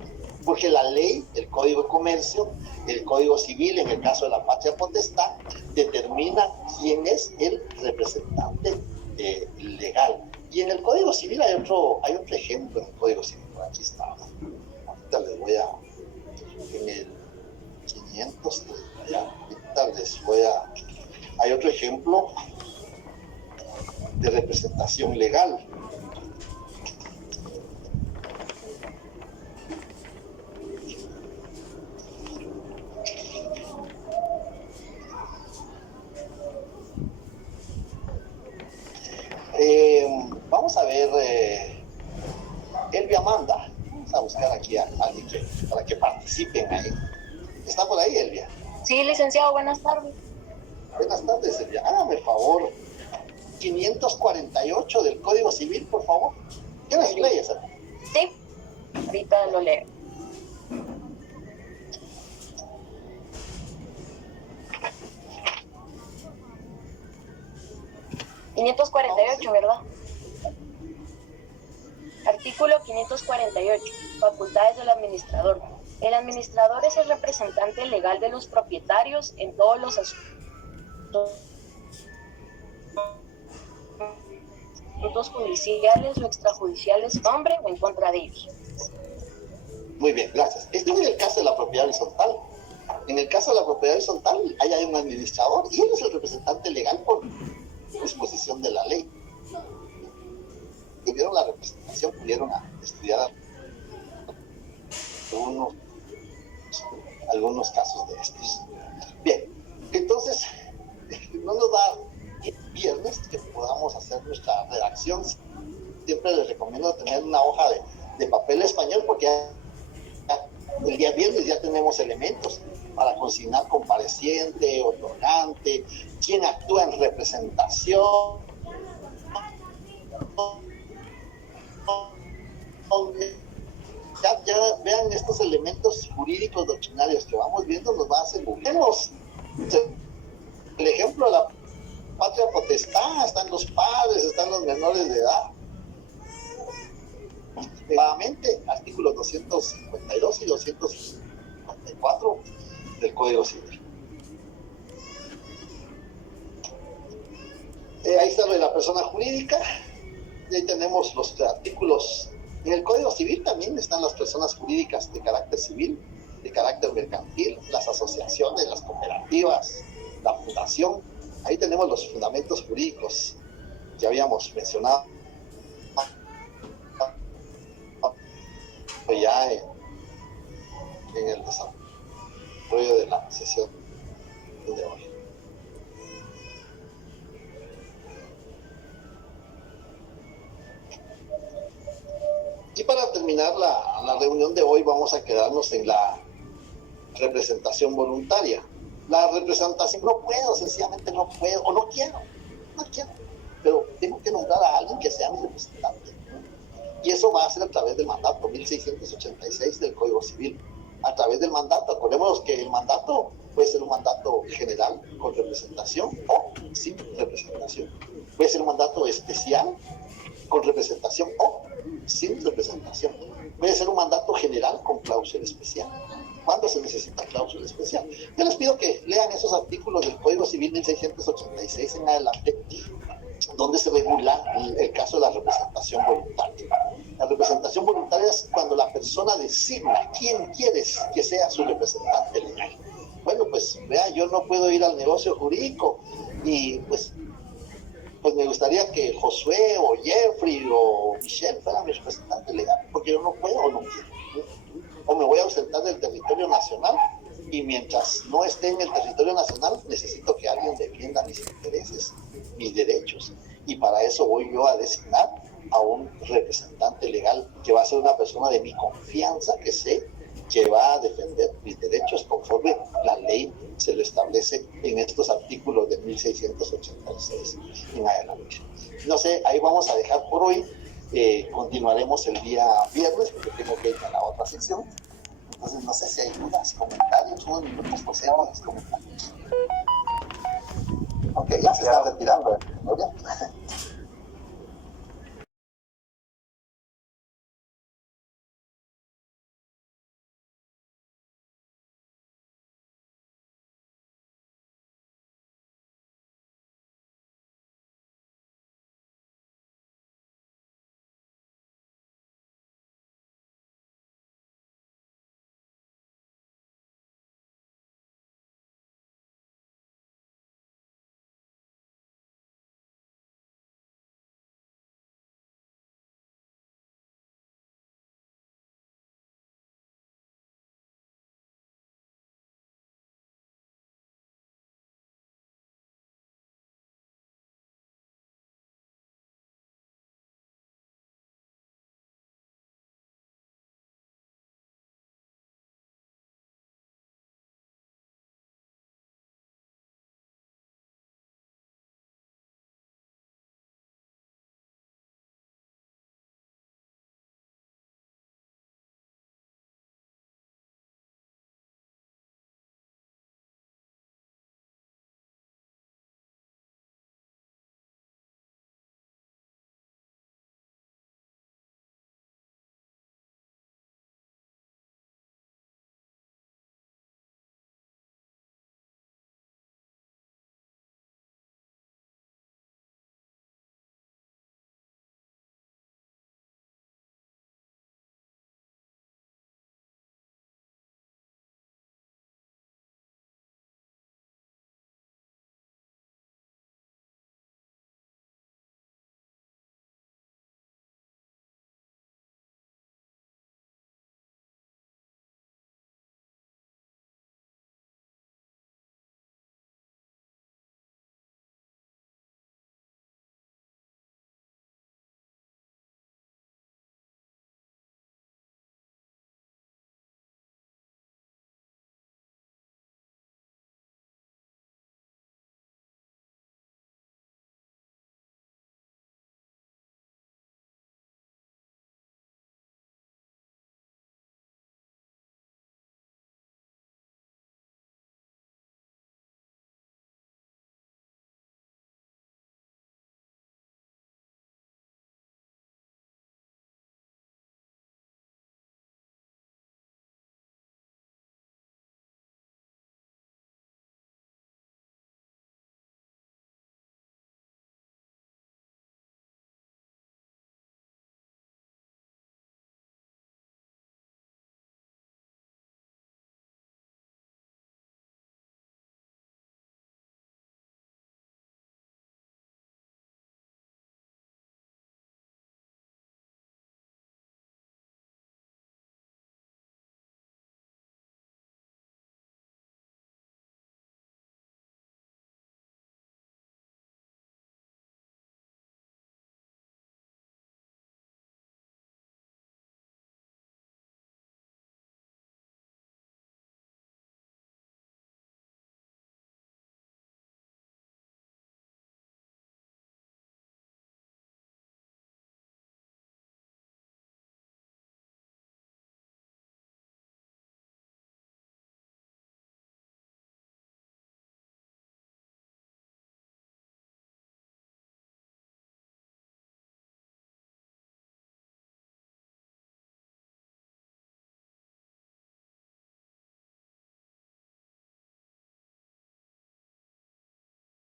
Porque la ley, el Código de Comercio, el Código Civil, en el caso de la patria potestad, determina quién es el representante legal. Y en el Código Civil hay otro ejemplo en el Código Civil, por aquí está. Ahorita les voy a, en el 500, hay otro ejemplo de representación legal. vamos a ver, Elvia Amanda. Vamos a buscar aquí a alguien para que participen ahí. ¿Está por ahí, Elvia? Sí, licenciado, buenas tardes. Buenas tardes, Elvia. Hágame el favor. 548 del Código Civil, por favor. ¿Tienes leyes? Sí, ahorita lo leo. ...548, ¿verdad? Artículo 548. Facultades del administrador. El administrador es el representante legal de los propietarios en todos los asuntos judiciales o extrajudiciales, nombre o en contra de ellos. Muy bien, gracias. Este es el caso de la propiedad horizontal. En el caso de la propiedad horizontal, ahí hay un administrador y él es el representante legal por disposición de la ley. Y vieron la representación, pudieron estudiar algunos casos de estos. Bien, entonces, no nos da viernes que podamos hacer nuestra redacción. Siempre les recomiendo tener una hoja de papel español porque el día viernes ya tenemos elementos para consignar compareciente, otorgante, quién actúa en representación. Ya vean estos elementos jurídicos doctrinarios que vamos viendo, nos va a hacer. Vemos el ejemplo de la patria potestad, están los padres, están los menores de edad. Nuevamente, artículos 252 y 254 del Código Civil. Ahí está lo de la persona jurídica. Y ahí tenemos los artículos. En el Código Civil también están las personas jurídicas de carácter civil, de carácter mercantil, las asociaciones, las cooperativas, la fundación. Ahí tenemos los fundamentos jurídicos que habíamos mencionado ya en el desarrollo de la sesión de hoy. Y para terminar la reunión de hoy vamos a quedarnos en la representación voluntaria. La representación no puedo, sencillamente no puedo, o no quiero, pero tengo que nombrar a alguien que sea mi representante. Y eso va a ser a través del mandato 1686 del Código Civil. A través del mandato, acordémonos que el mandato puede ser un mandato general con representación o sin representación. Puede ser un mandato especial con representación o sin representación. Puede ser un mandato general con cláusula especial. ¿Cuándo se necesita cláusula especial? Yo les pido que lean esos artículos del Código Civil 1686 en adelante, donde se regula el caso de la representación voluntaria. La representación voluntaria es cuando la persona designa quién quiere que sea su representante legal. Bueno, pues vea, yo no puedo ir al negocio jurídico y pues me gustaría que Josué o Jeffrey o Michelle fueran mi representante legal, porque yo no puedo o no quiero. O me voy a ausentar del territorio nacional y mientras no esté en el territorio nacional necesito que alguien defienda mis intereses, mis derechos, y para eso voy yo a designar a un representante legal que va a ser una persona de mi confianza, que sé que va a defender mis derechos conforme la ley se lo establece en estos artículos de 1686 en adelante. No sé, ahí vamos a dejar por hoy. Continuaremos el día viernes porque tengo que ir a la otra sección. Entonces no sé si hay dudas, comentarios, unos minutos por ser los comentarios. Ok, ya se está retirando, ¿no?